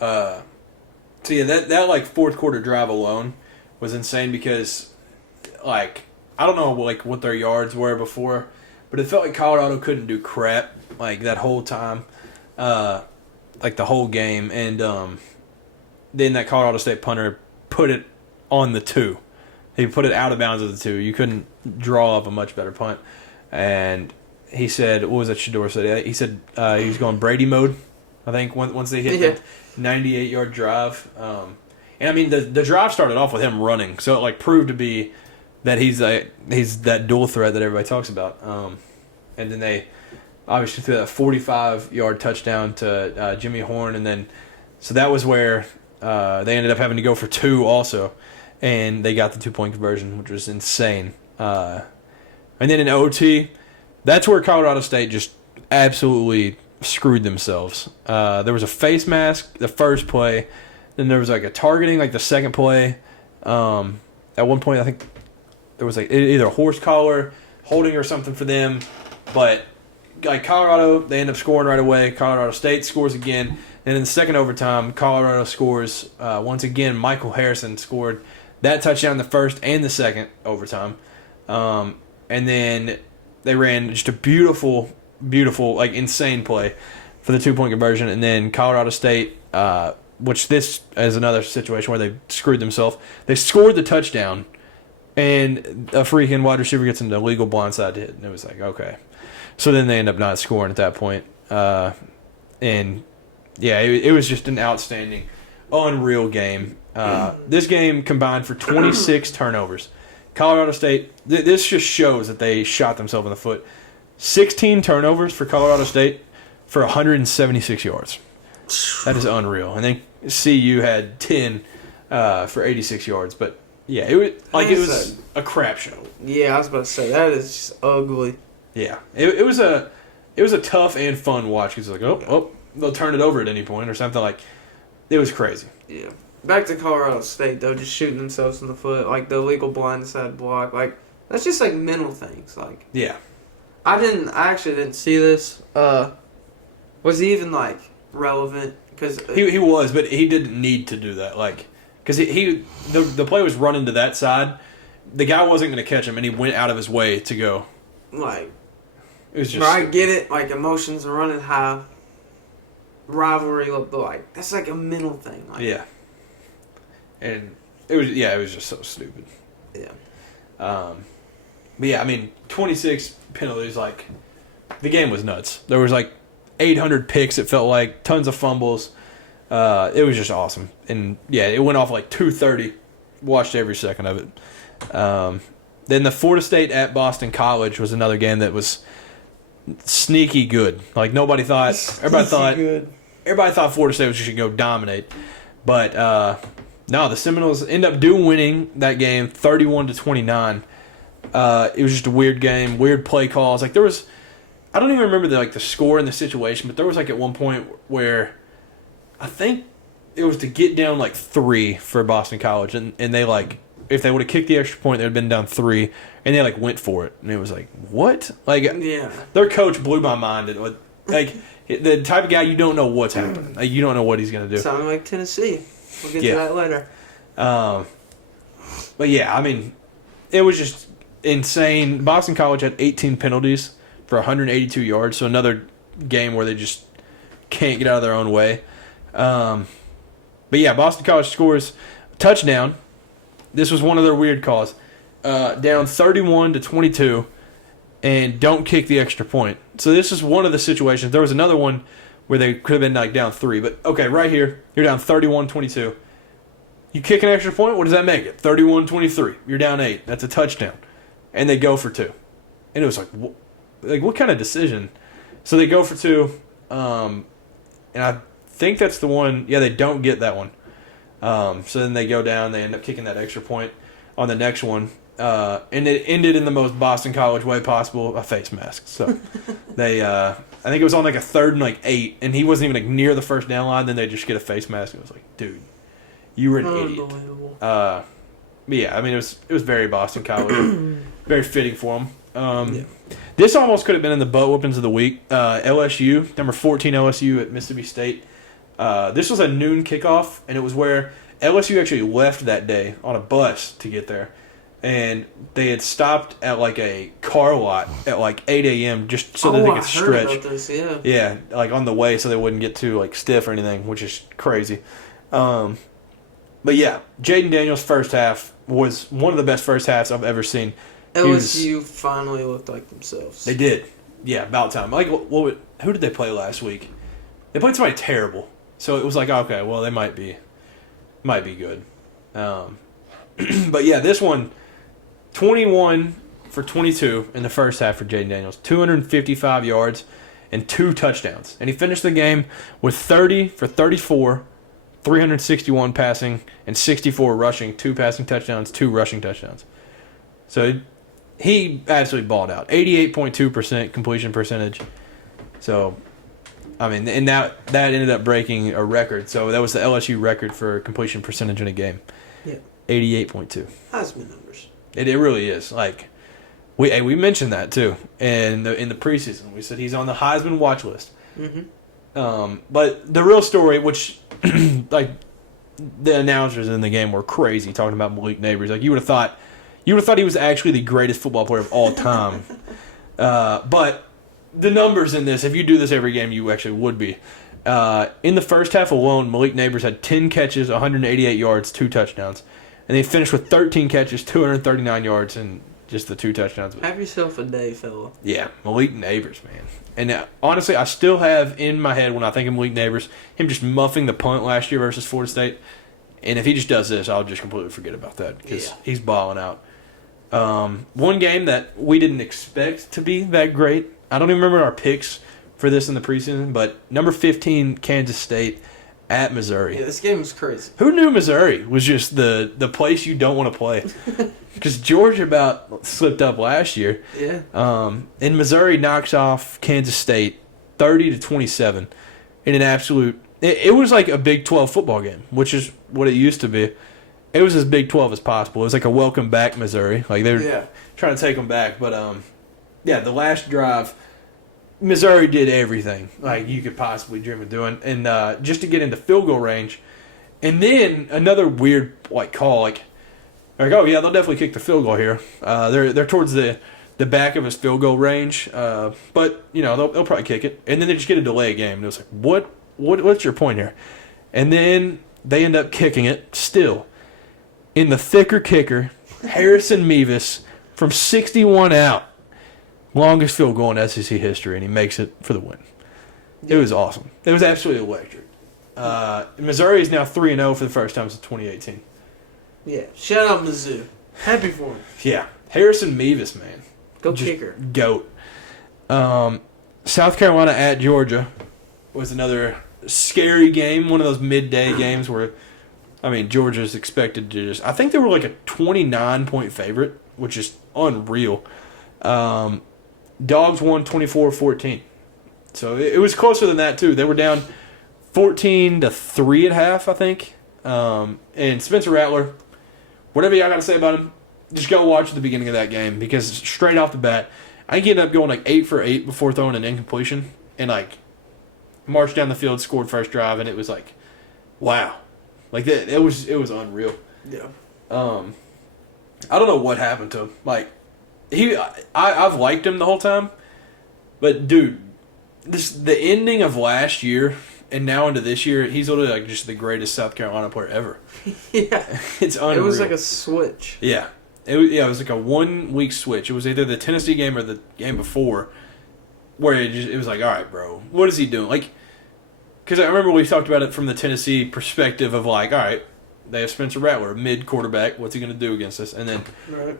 So yeah, that like fourth quarter drive alone was insane because, like, I don't know like what their yards were before, but it felt like Colorado couldn't do crap like that whole time, like the whole game, and then that Colorado State punter put it on the 2. He put it out of bounds of the 2. You couldn't draw up a much better punt, and he said, what was that Shador said? He said he was going Brady mode. I think once they hit the 98-yard drive, and I mean the drive started off with him running, so it like proved to be that he's that dual threat that everybody talks about. And then they obviously threw that 45-yard touchdown to Jimmy Horn, and then so that was where they ended up having to go for 2 also, and they got the 2-point conversion, which was insane. And then in OT, that's where Colorado State just absolutely screwed themselves. There was a face mask the first play, then there was like a targeting like the second play. At one point I think there was like either a horse collar holding or something for them, but like Colorado, they end up scoring right away. Colorado State scores again, and in the second overtime Colorado scores once again. Michael Harrison scored that touchdown in the first and the second overtime, and then they ran just a beautiful, like insane play for the 2-point conversion, and then Colorado State, which this is another situation where they screwed themselves. They scored the touchdown, and a freaking wide receiver gets an illegal blindside hit, and it was like, okay. So then they end up not scoring at that point, and yeah, it was just an outstanding, unreal game. This game combined for 26 turnovers. Colorado State, this just shows that they shot themselves in the foot. 16 turnovers for Colorado State for 176 yards. That is unreal. And then CU had 10 for 86 yards. But yeah, it was a crap show. Yeah, I was about to say that is just ugly. Yeah, it was a tough and fun watch because like they'll turn it over at any point or something. Like, it was crazy. Yeah. Back to Colorado State though, just shooting themselves in the foot, like the illegal blindside block, like that's just like mental things. Like, yeah. I actually didn't see this. Was he even like relevant? Because he was, but he didn't need to do that. Like, because the play was running to that side. The guy wasn't going to catch him, and he went out of his way to go. Like, it was just. I get it. Like, emotions are running high. Rivalry, but like that's like a mental thing. Like, yeah. And it was just so stupid. Yeah. But yeah, I mean, 26 penalties. Like, the game was nuts. There was like 800 picks. It felt like tons of fumbles. It was just awesome. And yeah, it went off like 2:30. Watched every second of it. Then the Florida State at Boston College was another game that was sneaky good. Like everybody thought Florida State was just going to go dominate. But no, the Seminoles end up winning that game 31-29. It was just a weird game, weird play calls. Like, there was, I don't even remember the score and the situation, but there was like at one point where I think it was to get down like 3 for Boston College, and they like, if they would have kicked the extra point, they would have been down 3, and they like went for it, and it was like, what? Like, yeah, their coach blew my mind. And like the type of guy, you don't know what's happening. Like, you don't know what he's gonna do. Sounding like Tennessee. We'll get to that later. But yeah, I mean, it was just insane. Boston College had 18 penalties for 182 yards, so another game where they just can't get out of their own way. But yeah, Boston College scores a touchdown. This was one of their weird calls. Down 31-22, and don't kick the extra point. So this is one of the situations. There was another one where they could have been like down 3. But okay, right here, you're down 31-22. You kick an extra point, what does that make it? 31-23. You're down 8. That's a touchdown. And they go for 2. And it was like what kind of decision? So they go for 2, and I think that's the one. Yeah, they don't get that one. So then they go down. They end up kicking that extra point on the next one. And it ended in the most Boston College way possible, a face mask. So they, I think it was on like a 3rd and like 8, and he wasn't even like near the first down line. Then they just get a face mask. And it was like, dude, you were an idiot. But yeah, I mean, it was very Boston College, very fitting for them. Yeah. This almost could have been in the butt whoopings of the week. LSU, number 14 LSU at Mississippi State. This was a noon kickoff, and it was where LSU actually left that day on a bus to get there. And they had stopped at like a car lot at like 8 a.m. just so that they could stretch. Heard about this, yeah. Yeah, like on the way so they wouldn't get too like stiff or anything, which is crazy. But yeah, Jaden Daniels' first half was one of the best first halves I've ever seen. LSU finally looked like themselves. They did. Yeah, about time. Like, who did they play last week? They played somebody terrible. So it was like, okay, well, they might be good. But yeah, this one, 21 for 22 in the first half for Jaden Daniels, 255 yards and 2 touchdowns. And he finished the game with 30 for 34, 361 passing, and 64 rushing, 2 passing touchdowns, 2 rushing touchdowns. So he absolutely balled out. 88.2% completion percentage. So, I mean, and that ended up breaking a record. So that was the LSU record for completion percentage in a game. Yeah. 88.2. Heisman numbers. It really is. Like, we mentioned that too in the preseason. We said he's on the Heisman watch list. Mm-hmm. But the real story, which like the announcers in the game were crazy talking about Malik Nabers. Like, you would have thought he was actually the greatest football player of all time. But the numbers in this, if you do this every game, you actually would be. In the first half alone, Malik Nabers had 10 catches, 188 yards, 2 touchdowns. And they finished with 13 catches, 239 yards, and just the 2 touchdowns. Have yourself a day, fella. Yeah, Malik Nabers, man. And honestly, I still have in my head when I think of Malik Nabers, him just muffing the punt last year versus Florida State. And if he just does this, I'll just completely forget about that because he's balling out. One game that we didn't expect to be that great, I don't even remember our picks for this in the preseason, but number 15, Kansas State at Missouri. Yeah, this game was crazy. Who knew Missouri was just the place you don't want to play? Because Georgia about slipped up last year. Yeah. And Missouri knocks off Kansas State 30-27 in an absolute. It was like a Big 12 football game, which is what it used to be. It was as Big 12 as possible. It was like a welcome back Missouri. Like they were trying to take them back. But, yeah, the last drive, Missouri did everything like you could possibly dream of doing, and just to get into field goal range, and then another weird call like oh yeah, they'll definitely kick the field goal here. They're towards the back of his field goal range, but they'll probably kick it, and then they just get a delay game. And it was like what's your point here? And then they end up kicking it still in the thicker kicker, Harrison Mevis from 61 out. Longest field goal in SEC history, and he makes it for the win. It was awesome. It was absolutely electric. Missouri is now 3-0 for the first time since 2018. Yeah, shout out Mizzou. Happy for him. Yeah, Harrison Mevis, man. Go kicker. Goat. South Carolina at Georgia was another scary game, one of those midday games where, Georgia's expected to just... I think they were like a 29-point favorite, which is unreal. Dogs won 24-14. So it was closer than that, too. They were down 14-3 at half, I think. And Spencer Rattler, whatever y'all got to say about him, just go watch the beginning of that game because straight off the bat, I think he ended up going 8 for 8 before throwing an incompletion and marched down the field, scored first drive, and it was wow. It was unreal. Yeah. I don't know what happened to him. I've liked him the whole time, but dude, the ending of last year and now into this year, he's literally just the greatest South Carolina player ever. Yeah, it's unreal. It was like a switch. Yeah, it was like a 1 week switch. It was either the Tennessee game or the game before, where it was all right, bro, what is he doing? Because I remember we talked about it from the Tennessee perspective of all right, they have Spencer Rattler, mid quarterback. What's he going to do against us? And then. Right.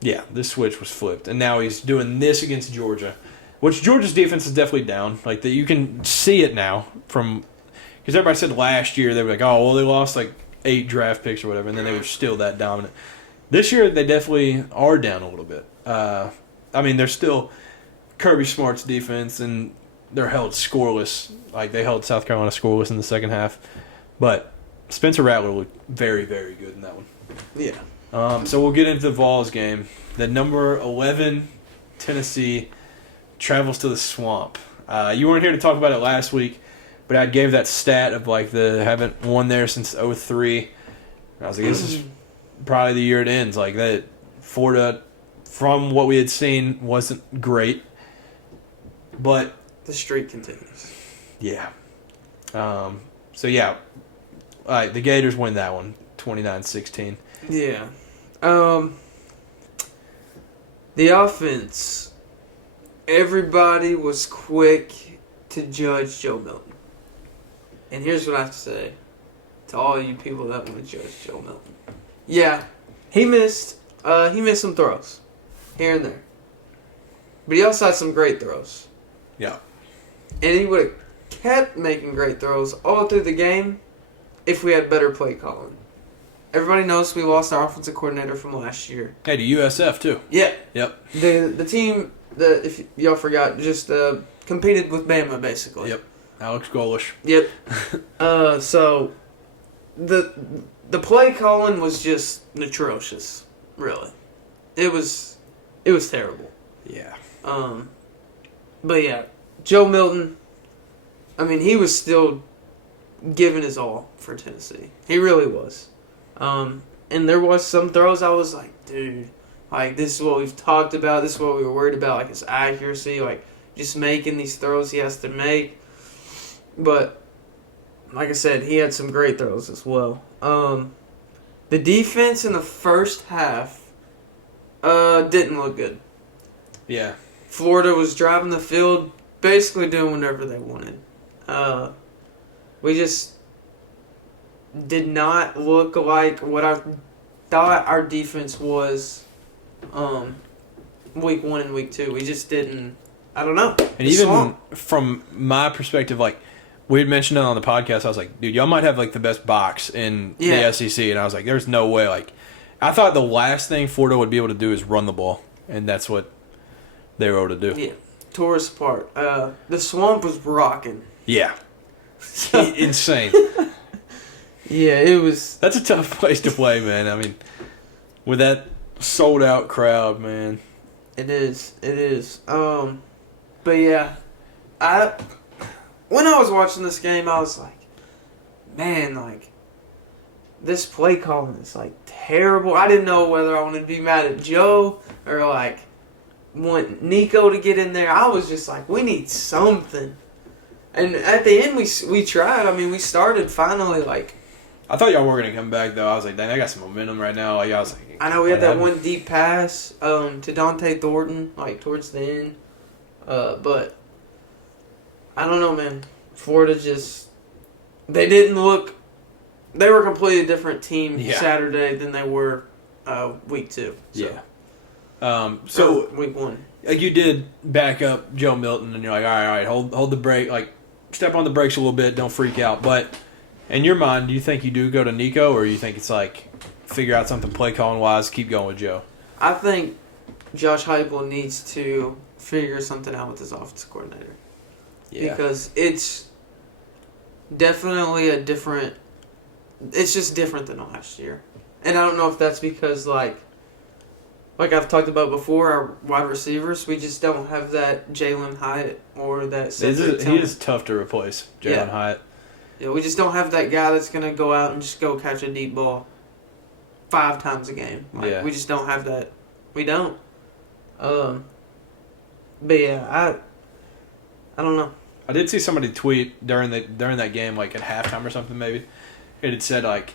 Yeah, this switch was flipped, and now he's doing this against Georgia, which Georgia's defense is definitely down. You can see it now because everybody said last year they were they lost 8 draft picks or whatever, and then they were still that dominant. This year they definitely are down a little bit. They're still Kirby Smart's defense, and they're held scoreless. They held South Carolina scoreless in the second half, but Spencer Rattler looked very, very good in that one. Yeah. So we'll get into the Vols game. The number 11 Tennessee travels to the Swamp. You weren't here to talk about it last week, but I gave that stat of they haven't won there since 2003. I was like, this is probably the year it ends. That Florida, from what we had seen, wasn't great, but the streak continues. Yeah. The Gators win that one, 29-16. Yeah. The offense, everybody was quick to judge Joe Milton. And here's what I have to say to all you people that want to judge Joe Milton. Yeah, he missed some throws here and there. But he also had some great throws. Yeah. And he would have kept making great throws all through the game if we had better play calling. Everybody knows we lost our offensive coordinator from last year. Hey, to USF too. Yeah. Yep. The team that, if y'all forgot, just competed with Bama basically. Yep. Alex Golish. Yep. So the play calling was just atrocious. Really, it was terrible. Yeah. But yeah, Joe Milton. He was still giving his all for Tennessee. He really was. And there was some throws I was like, dude, this is what we've talked about. This is what we were worried about, his accuracy, just making these throws he has to make. But, like I said, he had some great throws as well. The defense in the first half didn't look good. Yeah. Florida was driving the field, basically doing whatever they wanted. We just did not look like what I thought our defense was week 1 and week 2. We just didn't. I don't know. And even from my perspective, we had mentioned it on the podcast. I was like, dude, y'all might have the best box in the SEC, and I was like, there's no way. I thought the last thing Florida would be able to do is run the ball, and that's what they were able to do. Yeah, tore us apart. The Swamp was rocking. Yeah. Insane. Yeah, it was. That's a tough place to play, man. With that sold out crowd, man. It is. But yeah, When I was watching this game, I was like, man, like, this play calling is, like, terrible. I didn't know whether I wanted to be mad at Joe or, like, want Nico to get in there. I was just like, we need something. And at the end, we tried. I mean, we started finally, like. I thought y'all were going to come back, though. I was like, dang, I got some momentum right now. Like, I was like, I know we had that one deep pass to Dante Thornton, like, towards the end. But I don't know, man. Florida just. They didn't look. They were a completely different team Saturday than they were week 2. So. Yeah. So week 1. Like, you did back up Joe Milton, and you're like, all right, hold the brake. Like, step on the brakes a little bit. Don't freak out. But in your mind, do you think you do go to Nico, or you think it's like figure out something play calling wise, keep going with Joe? I think Josh Heupel needs to figure something out with his offensive coordinator. Yeah. Because it's definitely a different. It's just different than last year, and I don't know if that's because like I've talked about before, our wide receivers, we just don't have that Jalen Hyatt or that. He is tough to replace, Jalen Hyatt. Yeah, we just don't have that guy that's going to go out and just go catch a deep ball 5 times a game. Like, we just don't have that. We don't. But yeah, I don't know. I did see somebody tweet during that game, like at halftime or something maybe. It had said like,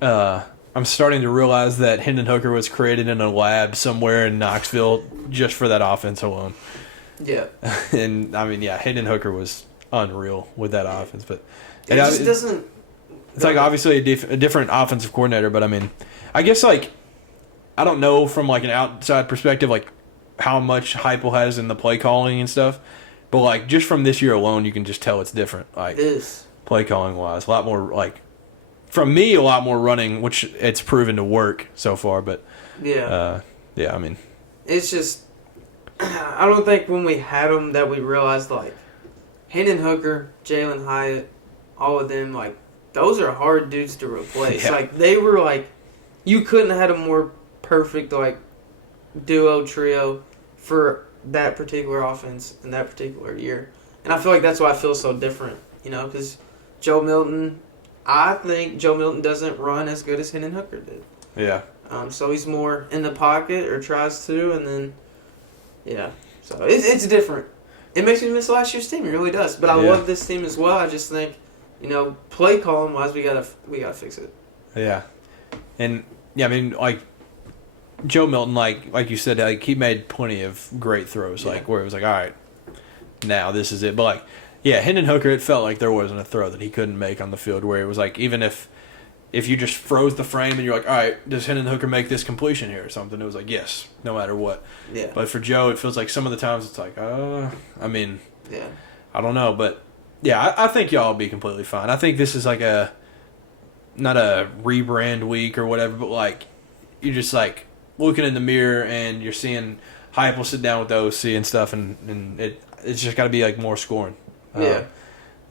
I'm starting to realize that Hendon Hooker was created in a lab somewhere in Knoxville just for that offense alone. Yeah. And, I mean, yeah, Hendon Hooker was unreal with that offense. But it just doesn't... It's like obviously a different offensive coordinator, but, I mean, I guess, like, I don't know from, like, an outside perspective, like, how much Heupel has in the play calling and stuff. But, like, just from this year alone, you can just tell it's different. Like, it is. Play calling wise. A lot more, like... From me, a lot more running, which it's proven to work so far. But yeah, I mean, it's just I don't think when we had them that we realized like Hendon Hooker, Jalen Hyatt, all of them like those are hard dudes to replace. Yeah. Like they were like you couldn't have had a more perfect like duo trio for that particular offense in that particular year, and I feel like that's why I feel so different. You know, because Joe Milton. I think Joe Milton doesn't run as good as Hendon Hooker did. Yeah. So he's more in the pocket or tries to, and then, yeah. So it's different. It makes me miss last year's team. It really does. But I love this team as well. I just think, you know, play calling wise, we gotta fix it. Yeah. And yeah, I mean, like Joe Milton, like you said, like he made plenty of great throws, like where it was like, all right, now this is it. But like. Yeah, Hendon Hooker, it felt like there wasn't a throw that he couldn't make on the field where it was like, even if you just froze the frame and you're like, all right, does Hendon Hooker make this completion here or something? It was like, yes, no matter what. Yeah. But for Joe, it feels like some of the times it's like, I mean, yeah, I don't know. But, yeah, I think y'all will be completely fine. I think this is like not a rebrand week or whatever, but like you're just like looking in the mirror and you're seeing Heupel sit down with the OC and stuff, and it's just got to be like more scoring. Yeah.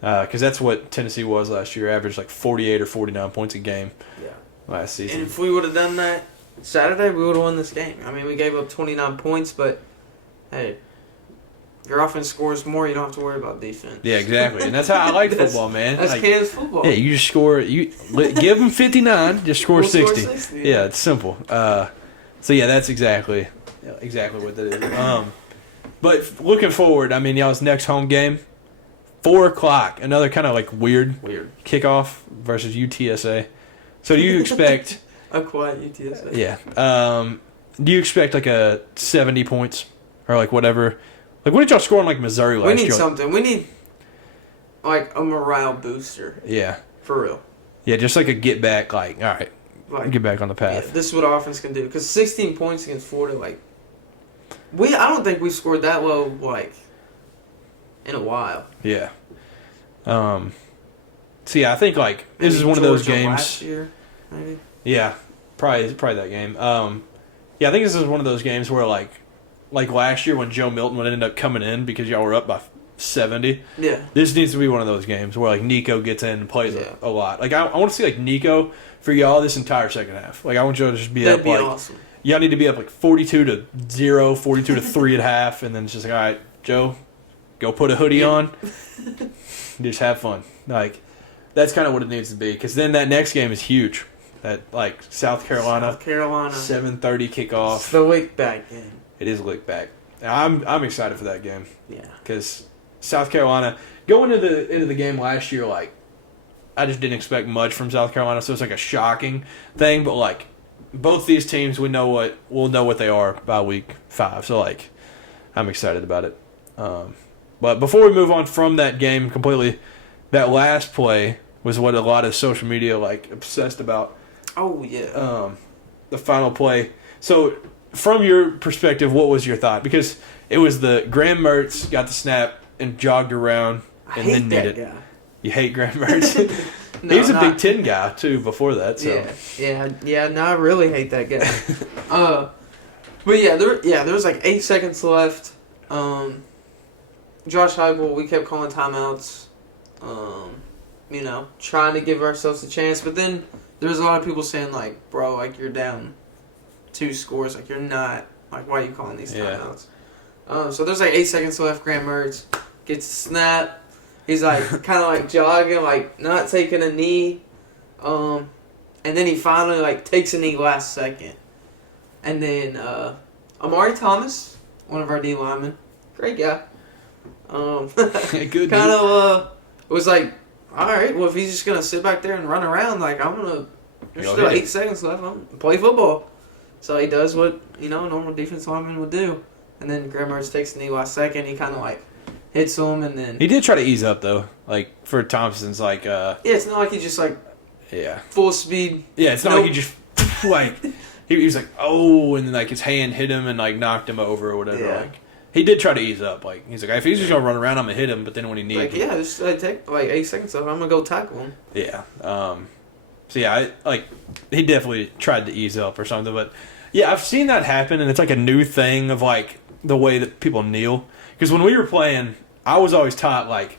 Because that's what Tennessee was last year, averaged like 48 or 49 points a game last season. And if we would have done that Saturday, we would have won this game. I mean, we gave up 29 points, but, hey, your offense scores more, you don't have to worry about defense. Yeah, exactly. And that's how I like football, man. That's like, Kansas football. Yeah, you just score. Give them 59, just score 60. Score 60 yeah, it's simple. So, yeah, that's exactly what that is. But looking forward, I mean, y'all's next home game. 4 o'clock, another kind of like weird kickoff versus UTSA. So do you expect a quiet UTSA? Yeah. Do you expect like a 70 points or like whatever? Like what did y'all score in like Missouri last year? We need something. We need like a morale booster. Yeah. For real. Yeah, just like a get back. Like all right, get back on the path. Yeah, this is what offense can do. Because 16 points against Florida, like I don't think we scored that low like. In a while. Yeah. So yeah, I think like this is one of those games. Last year, maybe. Yeah, probably that game. Yeah, I think this is one of those games where like last year when Joe Milton would end up coming in because y'all were up by 70. Yeah. This needs to be one of those games where like Nico gets in and plays a lot. Like I want to see like Nico for y'all this entire second half. Like I want y'all to just be That'd up be like awesome. Y'all need to be up like 42-0, 42-3 at half, and then it's just like all right, Joe. go put a hoodie on, just have fun. Like, that's kind of what it needs to be. Because then that next game is huge. That, like, South Carolina. 7:30 kickoff. It's the lick-back game. It is lick-back. I'm excited for that game. Yeah. Because South Carolina, going into the game last year, like, I just didn't expect much from South Carolina, so it's like a shocking thing. But, like, both these teams, we'll know what they are by week 5. So, like, I'm excited about it. But before we move on from that game completely, that last play was what a lot of social media, like, obsessed about. Oh, yeah. The final play. So, from your perspective, what was your thought? Because it was the Graham Mertz got the snap and jogged around and then need it. Guy. You hate Graham Mertz? No, he was a Big Ten guy, too, before that. So. Yeah. No, I really hate that guy. But, there was like 8 seconds left. Josh Heupel, we kept calling timeouts, trying to give ourselves a chance. But then there was a lot of people saying, like, bro, like, you're down 2 scores. Like, you're not. Like, why are you calling these timeouts? So there's like 8 seconds left. Graham Mertz gets a snap. He's like kind of like jogging, like not taking a knee. And then he finally like takes a knee last second. And then Amari Thomas, one of our D linemen, great guy. Good. Kind of was like, all right, well if he's just gonna sit back there and run around, like there's still 8 seconds left. I'm gonna play football. So he does what a normal defensive lineman would do. And then Graham Mertz takes a knee last second. He kind of like hits him, and then he did try to ease up though. Like for Thompson's, like it's not like he just like full speed. Yeah, it's not like he just like he was like and then like his hand hit him and like knocked him over or whatever. Yeah. Like he did try to ease up. Like he's like if he's just gonna run around, I'm gonna hit him. But then when he needs, just take like 8 seconds off. I'm gonna go tackle him. Yeah. So yeah, he definitely tried to ease up or something. But yeah, I've seen that happen, and it's like a new thing of like the way that people kneel. Because when we were playing, I was always taught, like,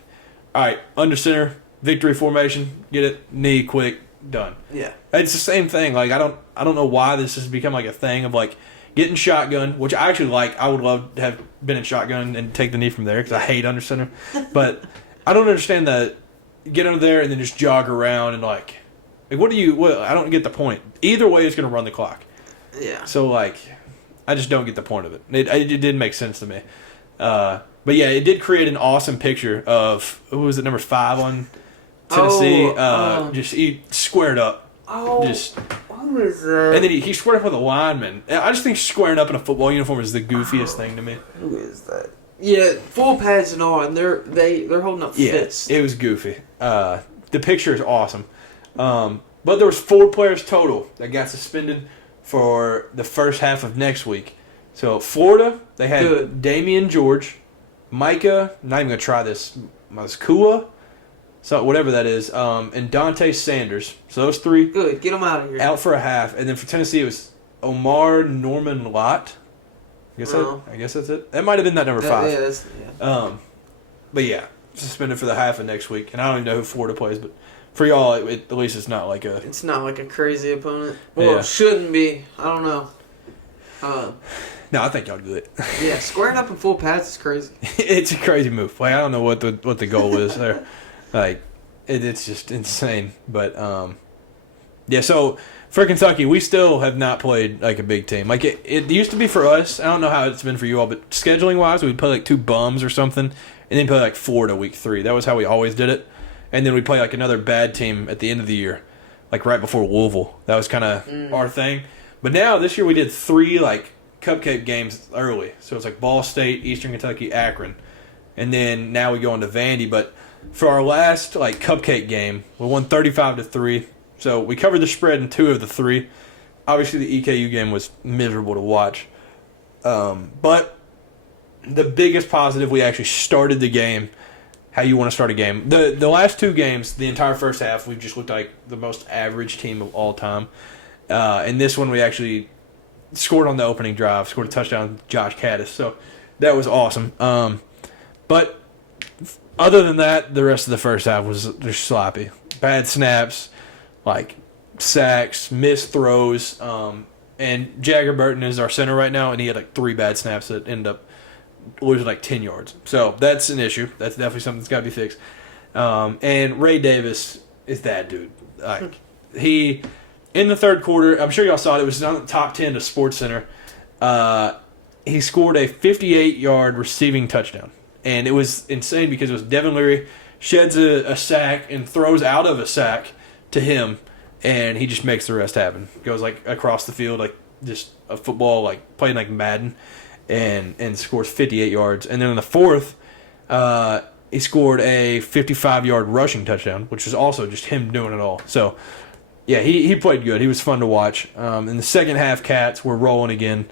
all right, under center, victory formation, get it, knee, quick, done. Yeah. It's the same thing. Like, I don't know why this has become, like, a thing of, like, getting shotgun, which I actually like. I would love to have been in shotgun and take the knee from there because I hate under center. But I don't understand that get under there and then just jog around and, like what I don't get the point. Either way, it's going to run the clock. Yeah. So, like, I just don't get the point of it. It didn't make sense to me. But yeah, it did create an awesome picture of who was it, number 5 on Tennessee. Just he squared up. What was that? And then he squared up with a lineman. I just think squaring up in a football uniform is the goofiest thing to me. Who is that? Yeah, full pads and all, and they're holding up fists. Yeah, it was goofy. The picture is awesome. But there was 4 players total that got suspended for the first half of next week. So Florida, they had Damian George, Micah, not even going to try this, Maskua, so whatever that is, and Dante Sanders. So those 3. Good, get them out of here. Out for a half. And then for Tennessee, it was Omar Norman Lott. I guess that's it. That might have been that number 5. Yeah, but yeah, suspended for the half of next week. And I don't even know who Florida plays, but for y'all, at least it's not like a... It's not like a crazy opponent. Well, it shouldn't be. I don't know. No, I think y'all do it. Yeah, squaring up in full pads is crazy. It's a crazy move. Like I don't know what the goal is there. Like it's just insane. But yeah. So for Kentucky, we still have not played like a big team. Like it used to be for us. I don't know how it's been for you all, but scheduling wise, we'd play like 2 bums or something, and then play like Florida week 3. That was how we always did it. And then we'd play like another bad team at the end of the year, like right before Louisville. That was kind of our thing. But now this year we did 3 like cupcake games early. So it's like Ball State, Eastern Kentucky, Akron. And then now we go into Vandy. But for our last like cupcake game, we won 35-3. So we covered the spread in 2 of the 3. Obviously the EKU game was miserable to watch. But the biggest positive, we actually started the game how you want to start a game. The last 2 games, the entire first half, we just looked like the most average team of all time. And this one we actually scored on the opening drive, scored a touchdown, Josh Caddis. So that was awesome. But other than that, the rest of the first half was just sloppy. Bad snaps, like sacks, missed throws. And Jagger Burton is our center right now, and he had like 3 bad snaps that ended up losing like 10 yards. So that's an issue. That's definitely something that's got to be fixed. And Ray Davis is that dude. Like he in the third quarter, I'm sure y'all saw it. It was on the top 10 to SportsCenter. He scored a 58-yard receiving touchdown, and it was insane because it was Devin Leary sheds a sack and throws out of a sack to him, and he just makes the rest happen. Goes like across the field, like just a football, like playing like Madden, and scores 58 yards. And then in the fourth, he scored a 55-yard rushing touchdown, which was also just him doing it all. So, yeah, he played good. He was fun to watch. In the second half, Cats were rolling again.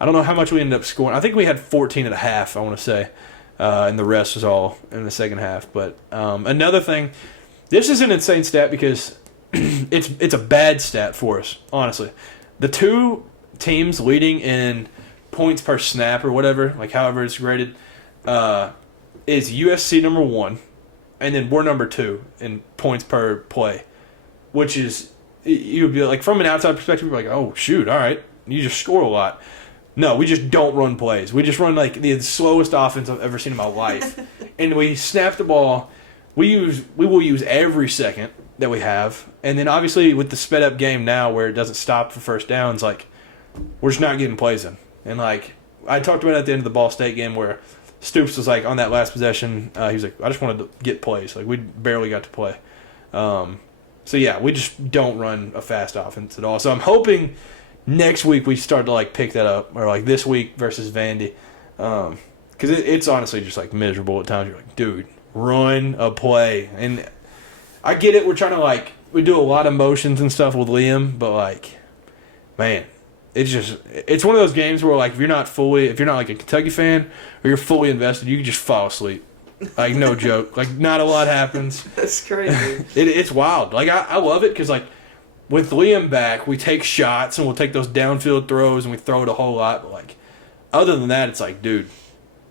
I don't know how much we ended up scoring. I think we had 14 at a half, I want to say. And the rest was all in the second half. But another thing, this is an insane stat because it's a bad stat for us, honestly. The two teams leading in points per snap or whatever, like however it's graded, is USC number 1, and then we're number 2 in points per play, which is, you'd be like, from an outside perspective, you're like, oh, shoot, all right, you just score a lot. No, we just don't run plays. We just run like the slowest offense I've ever seen in my life. And we snap the ball. We will use every second that we have. And then obviously with the sped up game now where it doesn't stop for first downs, like we're just not getting plays in. And like I talked about it at the end of the Ball State game where Stoops was like on that last possession, he was like, I just wanted to get plays. Like we barely got to play. So yeah, we just don't run a fast offense at all. So I'm hoping next week we start to like pick that up, or like this week versus Vandy, because it's honestly just like miserable at times. You're like, dude, run a play. And I get it. We're trying to like we do a lot of motions and stuff with Liam, but like, man, it's one of those games where like if you're not like a Kentucky fan or you're fully invested, you can just fall asleep. Like no joke. Like not a lot happens. That's crazy. It's wild. Like I love it because like. With Liam back, we take shots and we'll take those downfield throws and we throw it a whole lot. But like, other than that, it's like, dude,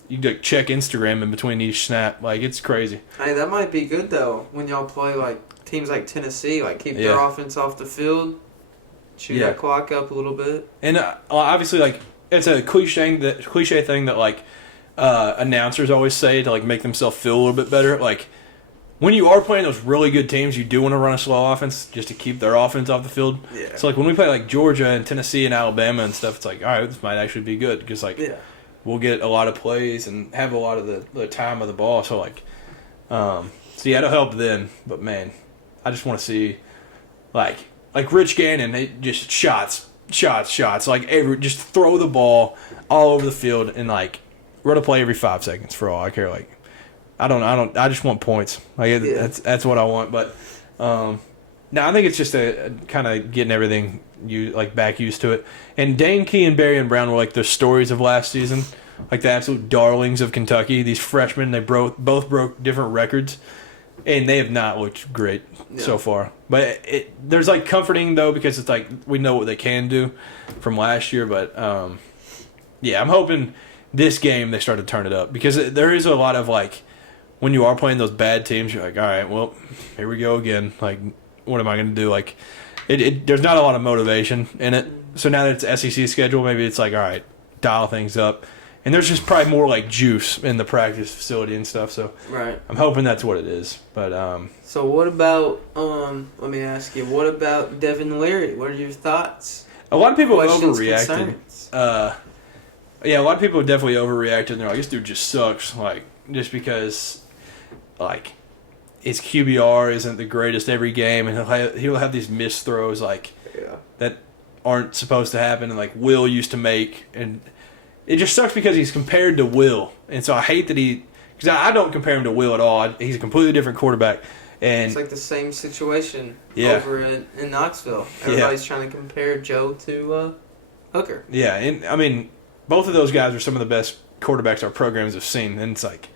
you like check Instagram in between each snap. Like, it's crazy. Hey, that might be good though when y'all play like teams like Tennessee, like keep their offense off the field, shoot that clock up a little bit. And obviously, like it's a cliche thing that like announcers always say to like make themselves feel a little bit better. Like. When you are playing those really good teams, you do want to run a slow offense just to keep their offense off the field. Yeah. So, like, when we play, like, Georgia and Tennessee and Alabama and stuff, it's like, all right, this might actually be good because, like, we'll get a lot of plays and have a lot of the time of the ball. So, like, so yeah, it'll help then. But, man, I just want to see, like Rich Gannon, just shots. Like, just throw the ball all over the field and, like, run a play every 5 seconds for all I care. Like, I just want points. Like that's what I want. But no, I think it's just a kind of getting everything back used to it. And Dane Key and Berrien Brown were like the stories of last season, like the absolute darlings of Kentucky. These freshmen, they both broke different records, and they have not looked great so far. But there's like comforting though because it's like we know what they can do from last year. But yeah, I'm hoping this game they start to turn it up because there is a lot of like. When you are playing those bad teams, you're like, all right, well, here we go again. Like, what am I going to do? Like, there's not a lot of motivation in it. So now that it's SEC schedule, maybe it's like, all right, dial things up. And there's just probably more like juice in the practice facility and stuff. So right. I'm hoping that's what it is. But so what about let me ask you, what about Devin Leary? What are your thoughts? A lot of people overreacted. Yeah, a lot of people definitely overreacted. And they're like, this dude just sucks. Like, just because. Like, his QBR isn't the greatest every game, and he'll have these missed throws that aren't supposed to happen, and like Will used to make, and it just sucks because he's compared to Will, and so I hate that because I don't compare him to Will at all. He's a completely different quarterback, and it's like the same situation over in Knoxville. Everybody's trying to compare Joe to Hooker. Yeah, and I mean, both of those guys are some of the best quarterbacks our programs have seen, and it's like.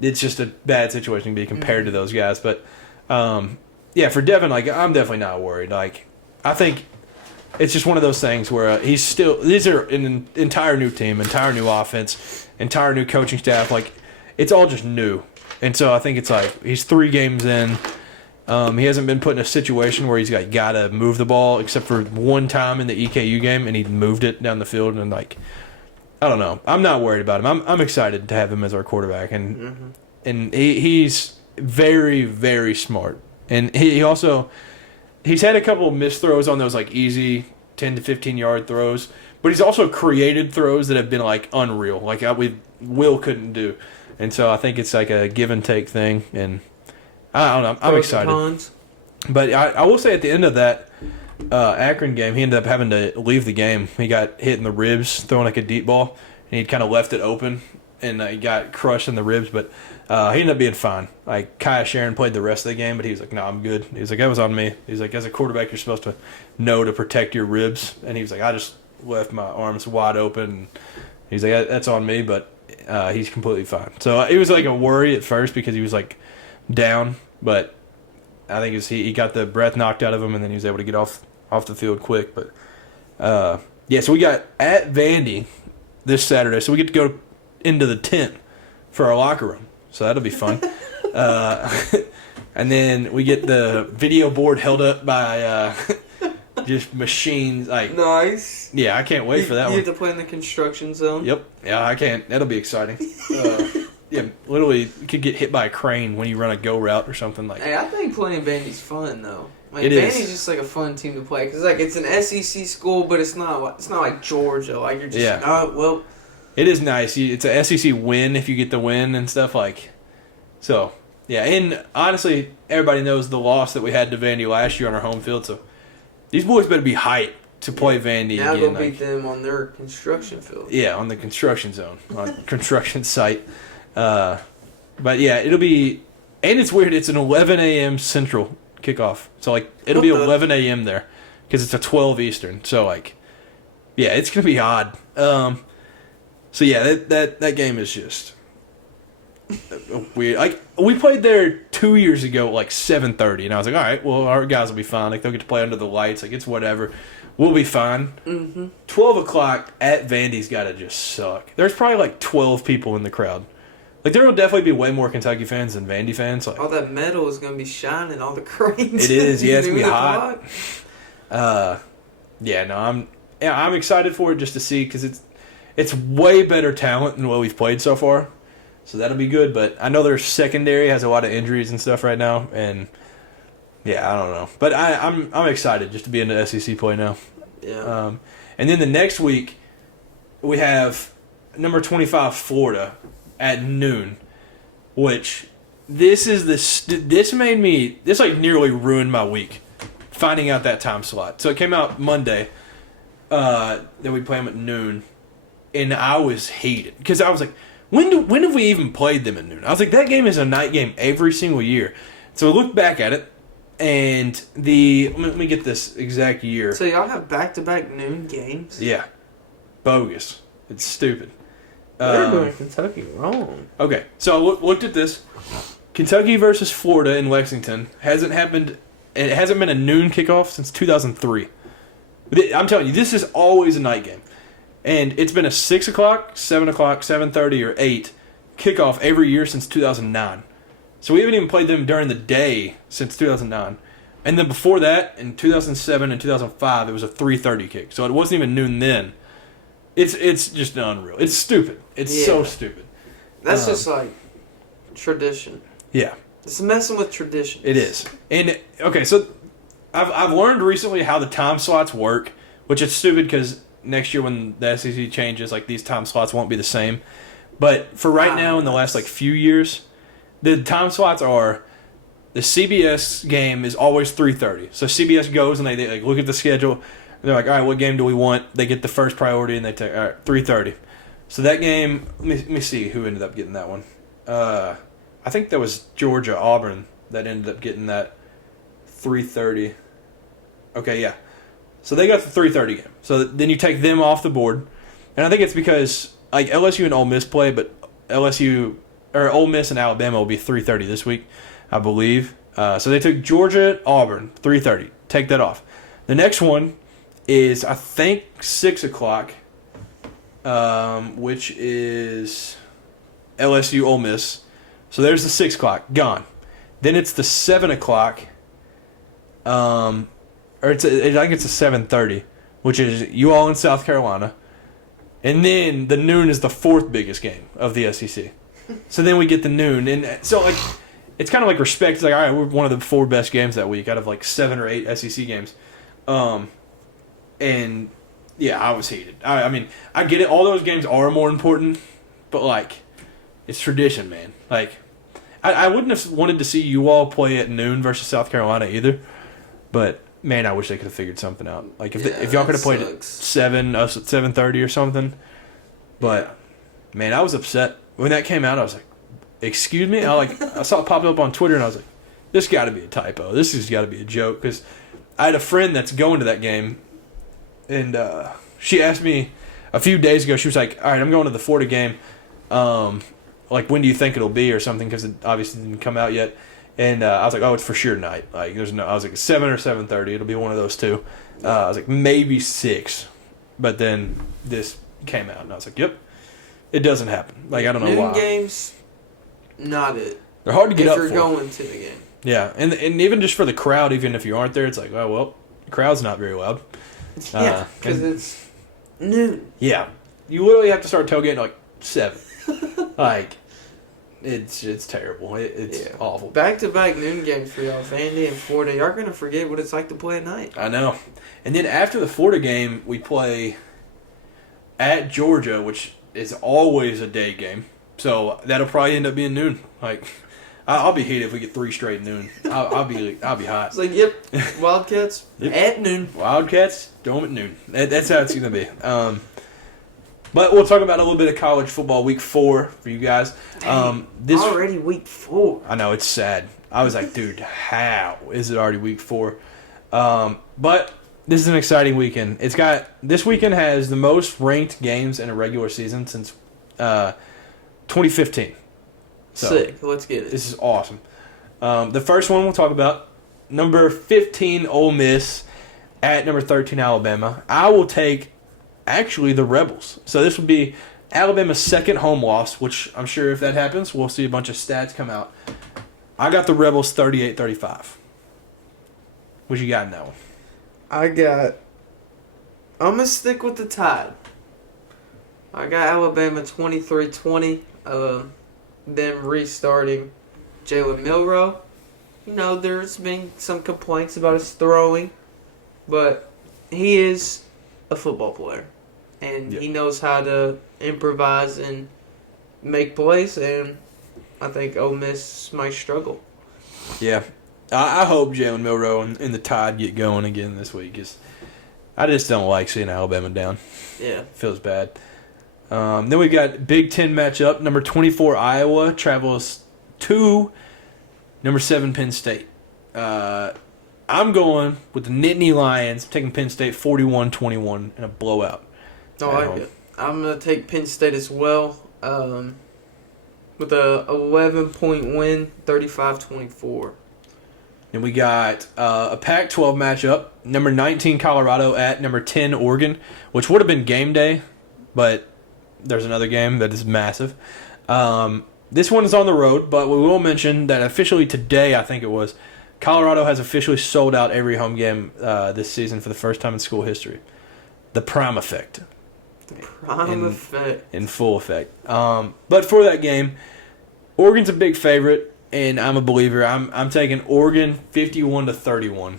It's just a bad situation to be compared to those guys. But, yeah, for Devin, like, I'm definitely not worried. Like, I think it's just one of these are an entire new team, entire new offense, entire new coaching staff. Like, it's all just new. And so I think it's like he's 3 games in. He hasn't been put in a situation where he's got to move the ball except for one time in the EKU game, and he moved it down the field. And, like, I don't know. I'm not worried about him. I'm excited to have him as our quarterback, and he's very, very smart. And he's had a couple of missed throws on those like easy 10 to 15-yard throws, but he's also created throws that have been like unreal, like Will couldn't do. And so I think it's like a give and take thing, and I don't know. I'm excited. But I will say at the end of that Akron game, he ended up having to leave the game. He got hit in the ribs throwing like a deep ball, and he'd kind of left it open, and he got crushed in the ribs. But he ended up being fine. Like Kaya Sharon played the rest of the game, but he was like, "No, I'm good." He was like, "That was on me." He's like, "As a quarterback, you're supposed to know to protect your ribs," and he was like, "I just left my arms wide open." He's like, "That's on me," but he's completely fine. So it was like a worry at first because he was like down, but I think he got the breath knocked out of him, and then he was able to get off the field quick. But yeah, so we got at Vandy this Saturday, so we get to go into the tent for our locker room, so that'll be fun. And then we get the video board held up by just machines. Like nice. Yeah, I can't wait for that one. You have to play in the construction zone. Yep. Yeah, I can't. That'll be exciting. Yeah, literally, you could get hit by a crane when you run a go route or something like. Hey, I think playing Vandy's fun though. Like, it Vandy's is just like a fun team to play because like it's an SEC school, but it's not like Georgia. Like you're just well. It is nice. It's a SEC win if you get the win and stuff like. So yeah, and honestly, everybody knows the loss that we had to Vandy last year on our home field. So these boys better be hyped to play Vandy now again. Now go beat them on their construction field. Yeah, on the construction zone, on construction site. But yeah, it'll be, and it's weird. It's an 11 a.m. Central kickoff, so like it'll be 11 a.m. there because it's a 12 Eastern. So like, yeah, it's gonna be odd. So yeah, that game is just weird. Like we played there 2 years ago, at like 7:30, and I was like, all right, well our guys will be fine. Like they'll get to play under the lights. Like it's whatever. We'll be fine. 12 o'clock at Vandy's got to just suck. There's probably like 12 people in the crowd. Like there will definitely be way more Kentucky fans than Vandy fans. Like all that metal is gonna be shining. All the cranes. It is. Yeah, it's gonna be hot. Yeah, no, I'm excited for it just to see because it's way better talent than what we've played so far. So that'll be good. But I know their secondary has a lot of injuries and stuff right now, and yeah, I don't know. But I'm excited just to be in the SEC play now. Yeah. And then the next week we have number 25 Florida at noon, which this like nearly ruined my week finding out that time slot. So it came out Monday that we play them at noon, and I was hated because I was like, when have we even played them at noon? I was like, that game is a night game every single year. So I looked back at it, and let me get this exact year. So y'all have back-to-back noon games? Yeah, bogus. It's stupid. They're doing Kentucky wrong. Okay, so I looked at this. Kentucky versus Florida in Lexington hasn't happened. It hasn't been a noon kickoff since 2003. I'm telling you, this is always a night game, and it's been a 6 o'clock, 7 o'clock, 7:30, or 8 kickoff every year since 2009. So we haven't even played them during the day since 2009. And then before that, in 2007 and 2005, it was a 3:30 kick. So it wasn't even noon then. It's just unreal. It's stupid. It's so stupid. That's just like tradition. Yeah. It's messing with tradition. It is. And okay, so I've learned recently how the time slots work, which is stupid because next year when the SEC changes, like these time slots won't be the same. But for right now, in the last like few years, the time slots are the CBS game is always 3:30. So CBS goes and they like look at the schedule. They're like, all right, what game do we want? They get the first priority, and they take, all right, 3:30. So that game, let me see who ended up getting that one. I think that was Georgia-Auburn that ended up getting that 3:30. Okay, yeah. So they got the 3:30 game. So then you take them off the board. And I think it's because like LSU and Ole Miss play, but Ole Miss and Alabama will be 3:30 this week, I believe. So they took Georgia-Auburn, 3:30. Take that off. The next one is, I think, 6 o'clock, which is LSU Ole Miss. So there's the 6 o'clock, gone. Then it's the 7 o'clock, I think it's a 7:30, which is you all in South Carolina. And then the noon is the fourth biggest game of the SEC. So then we get the noon. And so, like, it's kind of like respect. It's like, all right, we're one of the 4 best games that week out of, like, 7 or 8 SEC games. And, yeah, I was heated. I mean, I get it. All those games are more important. But, like, it's tradition, man. Like, I wouldn't have wanted to see you all play at noon versus South Carolina either. But, man, I wish they could have figured something out. Like, if y'all could have played at 7:30 or something. But, man, I was upset. When that came out, I was like, excuse me? I saw it pop up on Twitter, and I was like, this got to be a typo. This has got to be a joke. Because I had a friend that's going to that game, and she asked me a few days ago, she was like, all right, I'm going to the Florida game. Like, when do you think it'll be or something? Because it obviously didn't come out yet. And I was like, oh, it's for sure night. Like, I was like, 7 or 7:30. It'll be one of those two. I was like, maybe 6. But then this came out, and I was like, yep, it doesn't happen. Like, I don't know why. Noon games, not it. They're hard to get up for. If you're going to the game. Yeah, and even just for the crowd, even if you aren't there, it's like, oh, well, the crowd's not very loud. Yeah, because it's noon. Yeah. You literally have to start tailgating at, like, 7. Like, it's terrible. It's awful. Back-to-back noon games for y'all. Vandy and Florida. Y'all are going to forget what it's like to play at night. I know. And then after the Florida game, we play at Georgia, which is always a day game. So that'll probably end up being noon. Like, I'll be heated if we get 3 straight noon. I'll be hot. It's like, yep, Wildcats at noon. Wildcats, throw them at noon. That's how it's going to be. But we'll talk about a little bit of college football week 4 for you guys. This already week 4. I know, it's sad. I was like, dude, how is it already week 4? But this is an exciting weekend. This weekend has the most ranked games in a regular season since 2015. So, sick. Let's get it. This is awesome. The first one we'll talk about, number 15 Ole Miss at number 13 Alabama. I will take actually the Rebels. So this would be Alabama's second home loss, which I'm sure if that happens, we'll see a bunch of stats come out. I got the Rebels 38-35. What you got in that one? I'm going to stick with the Tide. I got Alabama 23-20. Them restarting Jalen Milroe. You know, there's been some complaints about his throwing, but he is a football player. And he knows how to improvise and make plays, and I think Ole Miss might struggle. Yeah. I hope Jalen Milroe and the Tide get going again this week. 'Cause I just don't like seeing Alabama down. Yeah. Feels bad. Then we got Big Ten matchup. Number 24 Iowa travels to number 7 Penn State. I'm going with the Nittany Lions, taking Penn State 41-21 in a blowout. I like it. I'm going to take Penn State as well with a 11-point win, 35-24. Then we got a Pac-12 matchup. Number 19 Colorado at number 10 Oregon, which would have been game day, but there's another game that is massive. This one is on the road, but we will mention that officially today, I think it was, Colorado has officially sold out every home game this season for the first time in school history. The Prime Effect. The Prime Effect. In full effect. But for that game, Oregon's a big favorite, and I'm a believer. I'm taking Oregon 51-31.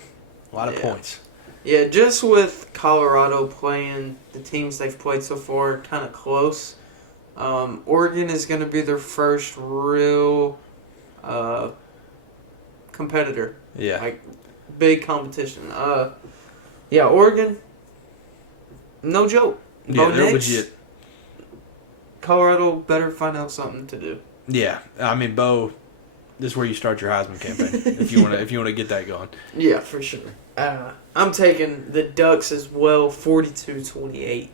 A lot of points. Yeah, just with Colorado playing the teams they've played so far kind of close, Oregon is going to be their first real competitor. Yeah. Like, big competition. Oregon, no joke. Yeah, they're legit. Colorado better find out something to do. Yeah, I mean, Bo, this is where you start your Heisman campaign if you want to get that going. Yeah, for sure. I'm taking the Ducks as well, 42-28.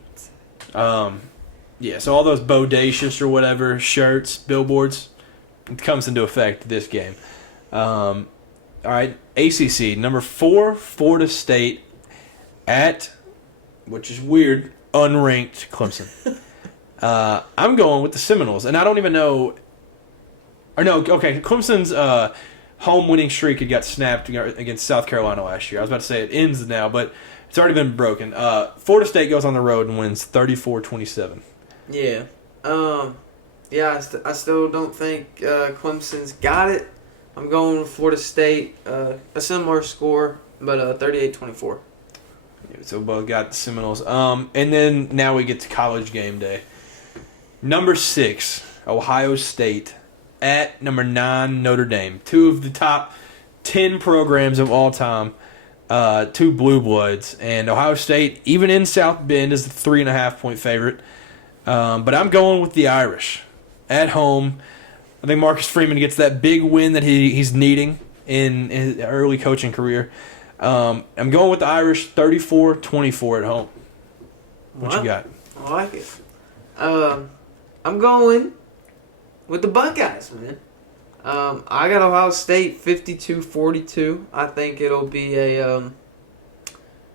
Yeah, so all those bodacious or whatever shirts, billboards, it comes into effect this game. All right, ACC, number 4, Florida State at, which is weird, unranked Clemson. I'm going with the Seminoles, and I don't even know. Or no, okay, Clemson's home winning streak had got snapped against South Carolina last year. I was about to say it ends now, but it's already been broken. Florida State goes on the road and wins 34-27. Yeah. I still don't think Clemson's got it. I'm going with Florida State. A similar score, but 38-24. So both got the Seminoles. And then now we get to college game day. Number 6, Ohio State at number 9, Notre Dame. 2 of the top 10 programs of all time. 2 blue bloods. And Ohio State, even in South Bend, is the 3.5-point favorite. But I'm going with the Irish at home. I think Marcus Freeman gets that big win that he's needing in his early coaching career. I'm going with the Irish 34-24 at home. What you got? I like it. I'm going with the Buckeyes, man. I got Ohio State 52-42. I think it'll be a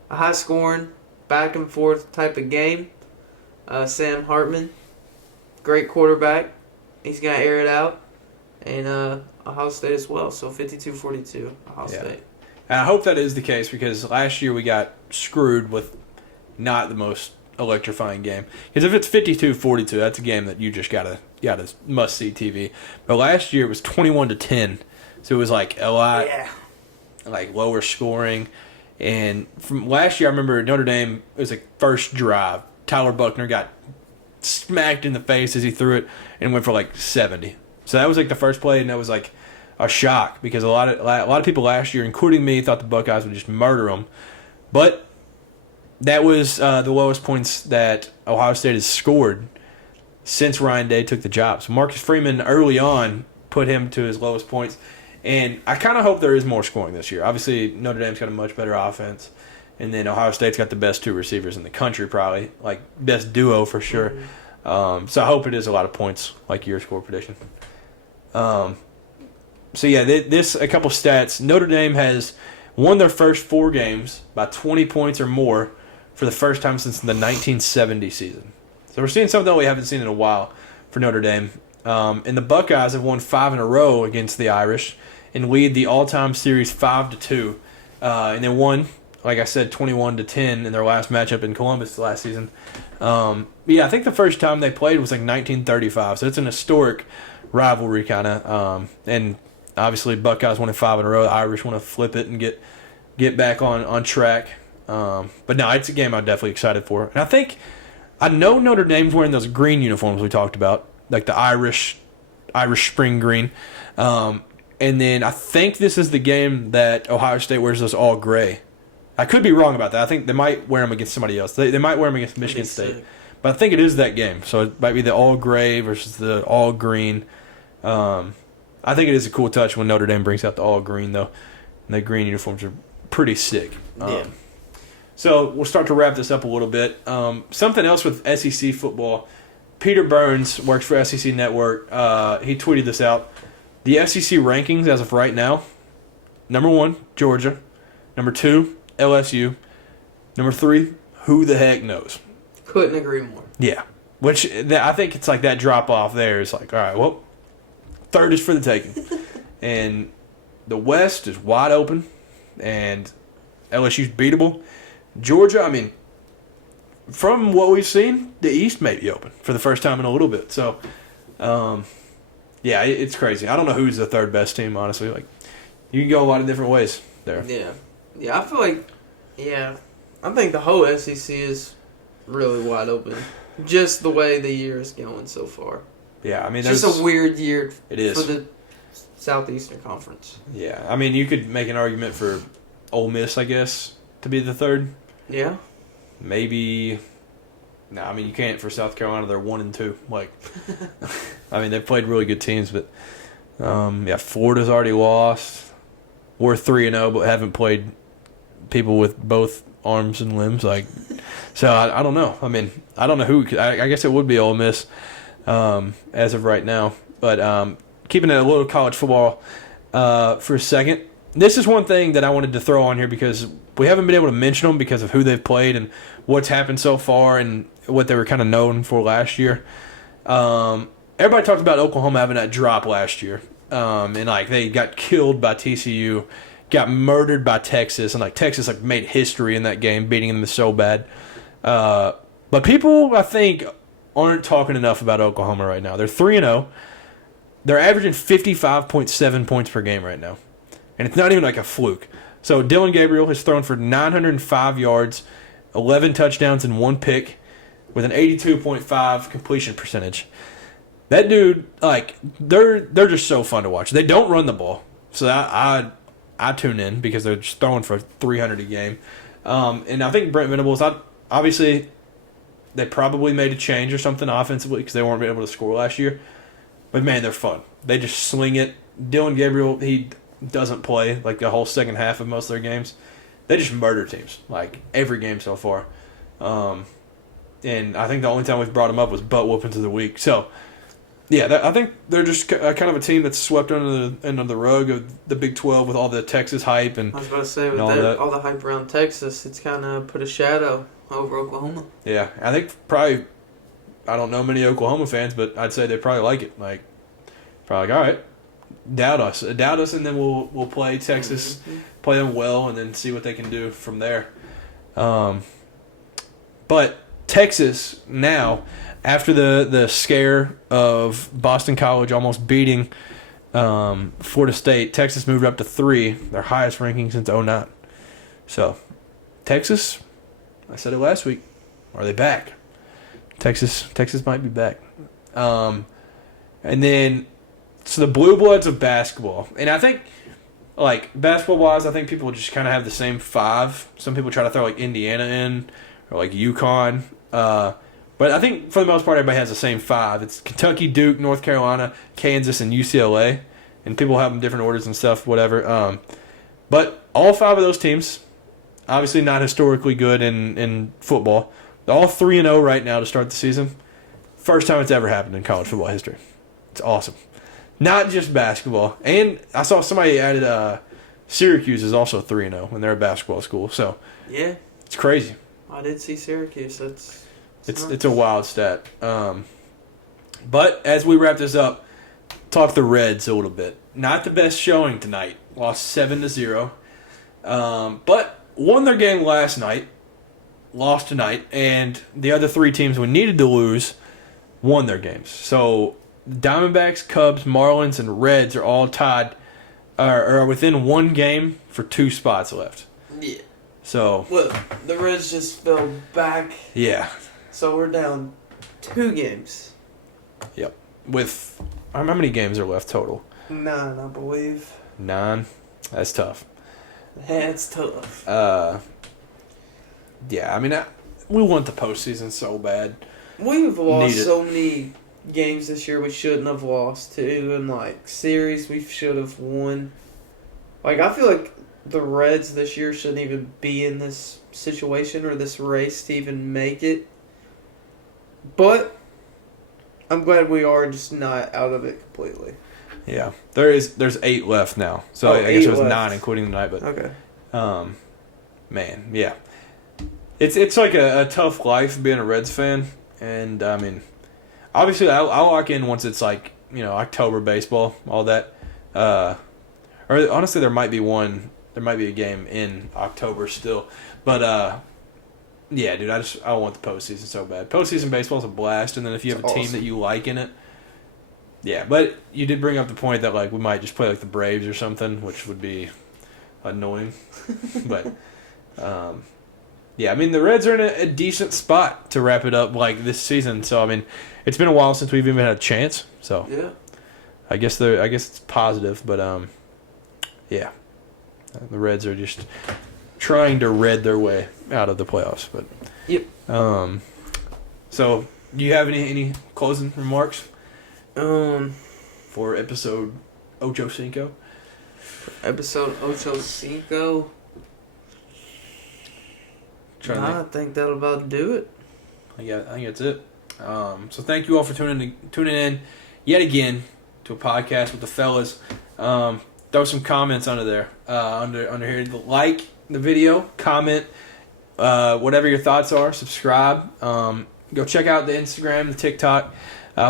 high-scoring, back-and-forth type of game. Sam Hartman, great quarterback. He's going to air it out. And Ohio State as well. So 52-42, Ohio State. And I hope that is the case because last year we got screwed with not the most electrifying game. Because if it's 52-42, that's a game that you just gotta must-see TV. But last year it was 21-10. So it was like a lot like lower scoring. And from last year I remember Notre Dame, it was like first drive. Tyler Buckner got smacked in the face as he threw it and went for like 70. So that was like the first play, and that was like a shock because a lot of people last year, including me, thought the Buckeyes would just murder them. But that was the lowest points that Ohio State has scored since Ryan Day took the job. So Marcus Freeman early on put him to his lowest points. And I kind of hope there is more scoring this year. Obviously, Notre Dame's got a much better offense. And then Ohio State's got the best 2 receivers in the country, probably. Like, best duo for sure. So I hope it is a lot of points, like your score prediction. So, yeah, this a couple stats. Notre Dame has won their first 4 games by 20 points or more for the first time since the 1970 season. So we're seeing something that we haven't seen in a while for Notre Dame. And the Buckeyes have won 5 in a row against the Irish and lead the all-time series 5-2. And they won, like I said, 21-10 in their last matchup in Columbus last season. I think the first time they played was like 1935, so it's an historic rivalry kind of. And obviously Buckeyes won 5 in a row. The Irish want to flip it and get back on track. But no, it's a game I'm definitely excited for. And I know Notre Dame's wearing those green uniforms we talked about, like the Irish spring green. And then I think this is the game that Ohio State wears those all gray. I could be wrong about that. I think they might wear them against somebody else. They might wear them against Michigan State. But I think it is that game. So it might be the all gray versus the all green. I think it is a cool touch when Notre Dame brings out the all green, though. And the green uniforms are pretty sick. So we'll start to wrap this up a little bit. Something else with SEC football. Peter Burns works for SEC Network. He tweeted this out. The SEC rankings as of right now: number 1, Georgia. Number 2, LSU. Number 3, who the heck knows? Couldn't agree more. Yeah. Which I think it's like that drop off there is like, all right, well, 3rd is for the taking. And the West is wide open. And LSU's beatable. Georgia, I mean, from what we've seen, the East may be open for the first time in a little bit. So, yeah, it's crazy. I don't know who's the 3rd best team, honestly. Like, you can go a lot of different ways there. Yeah, I feel like, I think the whole SEC is really wide open. Just the way the year is going so far. Yeah, I mean, it's just a weird year for the Southeastern Conference. Yeah, I mean, you could make an argument for Ole Miss, I guess, to be the 3rd. Yeah. Maybe. No, I mean, you can't for South Carolina. They're 1-2. Like, I mean, they've played really good teams, but Florida's already lost. We're 3-0, but haven't played people with both arms and limbs. Like, so I don't know. I mean, I don't know who. I guess it would be Ole Miss as of right now. But keeping it a little college football for a second. This is one thing that I wanted to throw on here because we haven't been able to mention them because of who they've played and what's happened so far and what they were kind of known for last year. Everybody talked about Oklahoma having that drop last year. and like they got killed by TCU, got murdered by Texas, and like Texas like made history in that game, beating them so bad. But people, I think, aren't talking enough about Oklahoma right now. They're 3-0. They're averaging 55.7 points per game right now, and it's not even like a fluke. So Dylan Gabriel has thrown for 905 yards, 11 touchdowns, and 1 pick, with an 82.5 completion percentage. That dude, like, they're just so fun to watch. They don't run the ball, so I tune in because they're just throwing for 300 a game. And I think Brent Venables, obviously, they probably made a change or something offensively because they weren't able to score last year. But, man, they're fun. They just sling it. Dylan Gabriel, he doesn't play, like, the whole second half of most of their games. They just murder teams, like, every game so far. And I think the only time we've brought them up was butt whoopings of the week. So, yeah, I think they're just kind of a team that's swept under the rug of the Big 12 with all the Texas hype. And I was about to say, with all the hype around Texas, it's kind of put a shadow over Oklahoma. Yeah, I think probably, I don't know many Oklahoma fans, but I'd say they probably like it. Like, probably like, all right, doubt us, and then we'll play Texas, play them well, and then see what they can do from there. But Texas now, after the scare of Boston College almost beating Florida State, Texas moved up to 3, their highest ranking since 2009. So, Texas, I said it last week, are they back? Texas might be back. And then, so the Blue Bloods of basketball. And I think, like, basketball-wise, I think people just kind of have the same 5. Some people try to throw, like, Indiana in or, like, UConn. But I think, for the most part, everybody has the same 5. It's Kentucky, Duke, North Carolina, Kansas, and UCLA. And people have them different orders and stuff, whatever. But all 5 of those teams, obviously not historically good in football. They're all 3-0 right now to start the season. First time it's ever happened in college football history. It's awesome. Not just basketball. And I saw somebody added Syracuse is also 3-0 when they're a basketball school. So, yeah, it's crazy. I did see Syracuse. It's a wild stat. But as we wrap this up, talk the Reds a little bit. Not the best showing tonight. Lost 7-0. But won their game last night. Lost tonight. And the other 3 teams we needed to lose won their games. So Diamondbacks, Cubs, Marlins, and Reds are all tied, are within 1 game for 2 spots left. Yeah. So. Well, the Reds just fell back. Yeah. So we're down 2 games. Yep. With how many games are left total? 9, I believe. 9? That's tough. That's tough. Yeah, I mean, we want the postseason so bad. We've lost so many games this year we shouldn't have lost to, and like series we should have won. Like, I feel like the Reds this year shouldn't even be in this situation or this race to even make it. But I'm glad we are just not out of it completely. Yeah, there's 8 left now, so I guess it was 9 including tonight. But okay, man, yeah, it's like a tough life being a Reds fan, and I mean, obviously I'll lock in once it's like, you know, October baseball, all that. Or honestly, there might be a game in October still, but yeah, dude, I want the postseason so bad. Postseason baseball is a blast, and then if you have a team that you like in it. Yeah, but you did bring up the point that, like, we might just play, like, the Braves or something, which would be annoying. But, yeah, I mean, the Reds are in a decent spot to wrap it up, like, this season. So, I mean, it's been a while since we've even had a chance. So, yeah, I guess it's positive. But, yeah, the Reds are just trying to red their way out of the playoffs. But, yep. So, do you have any closing remarks? For episode Ocho Cinco. Episode Ocho Cinco. I think that'll about do it. I think that's it. So thank you all for tuning in yet again to a podcast with the fellas. Throw some comments under there. Under here. Like the video, comment, whatever your thoughts are. Subscribe. Go check out the Instagram, the TikTok.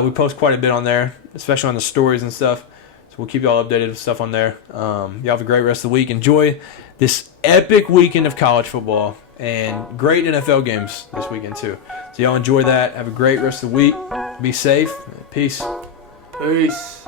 We post quite a bit on there, especially on the stories and stuff. So we'll keep y'all updated with stuff on there. Y'all have a great rest of the week. Enjoy this epic weekend of college football and great NFL games this weekend too. So y'all enjoy that. Have a great rest of the week. Be safe. Peace. Peace.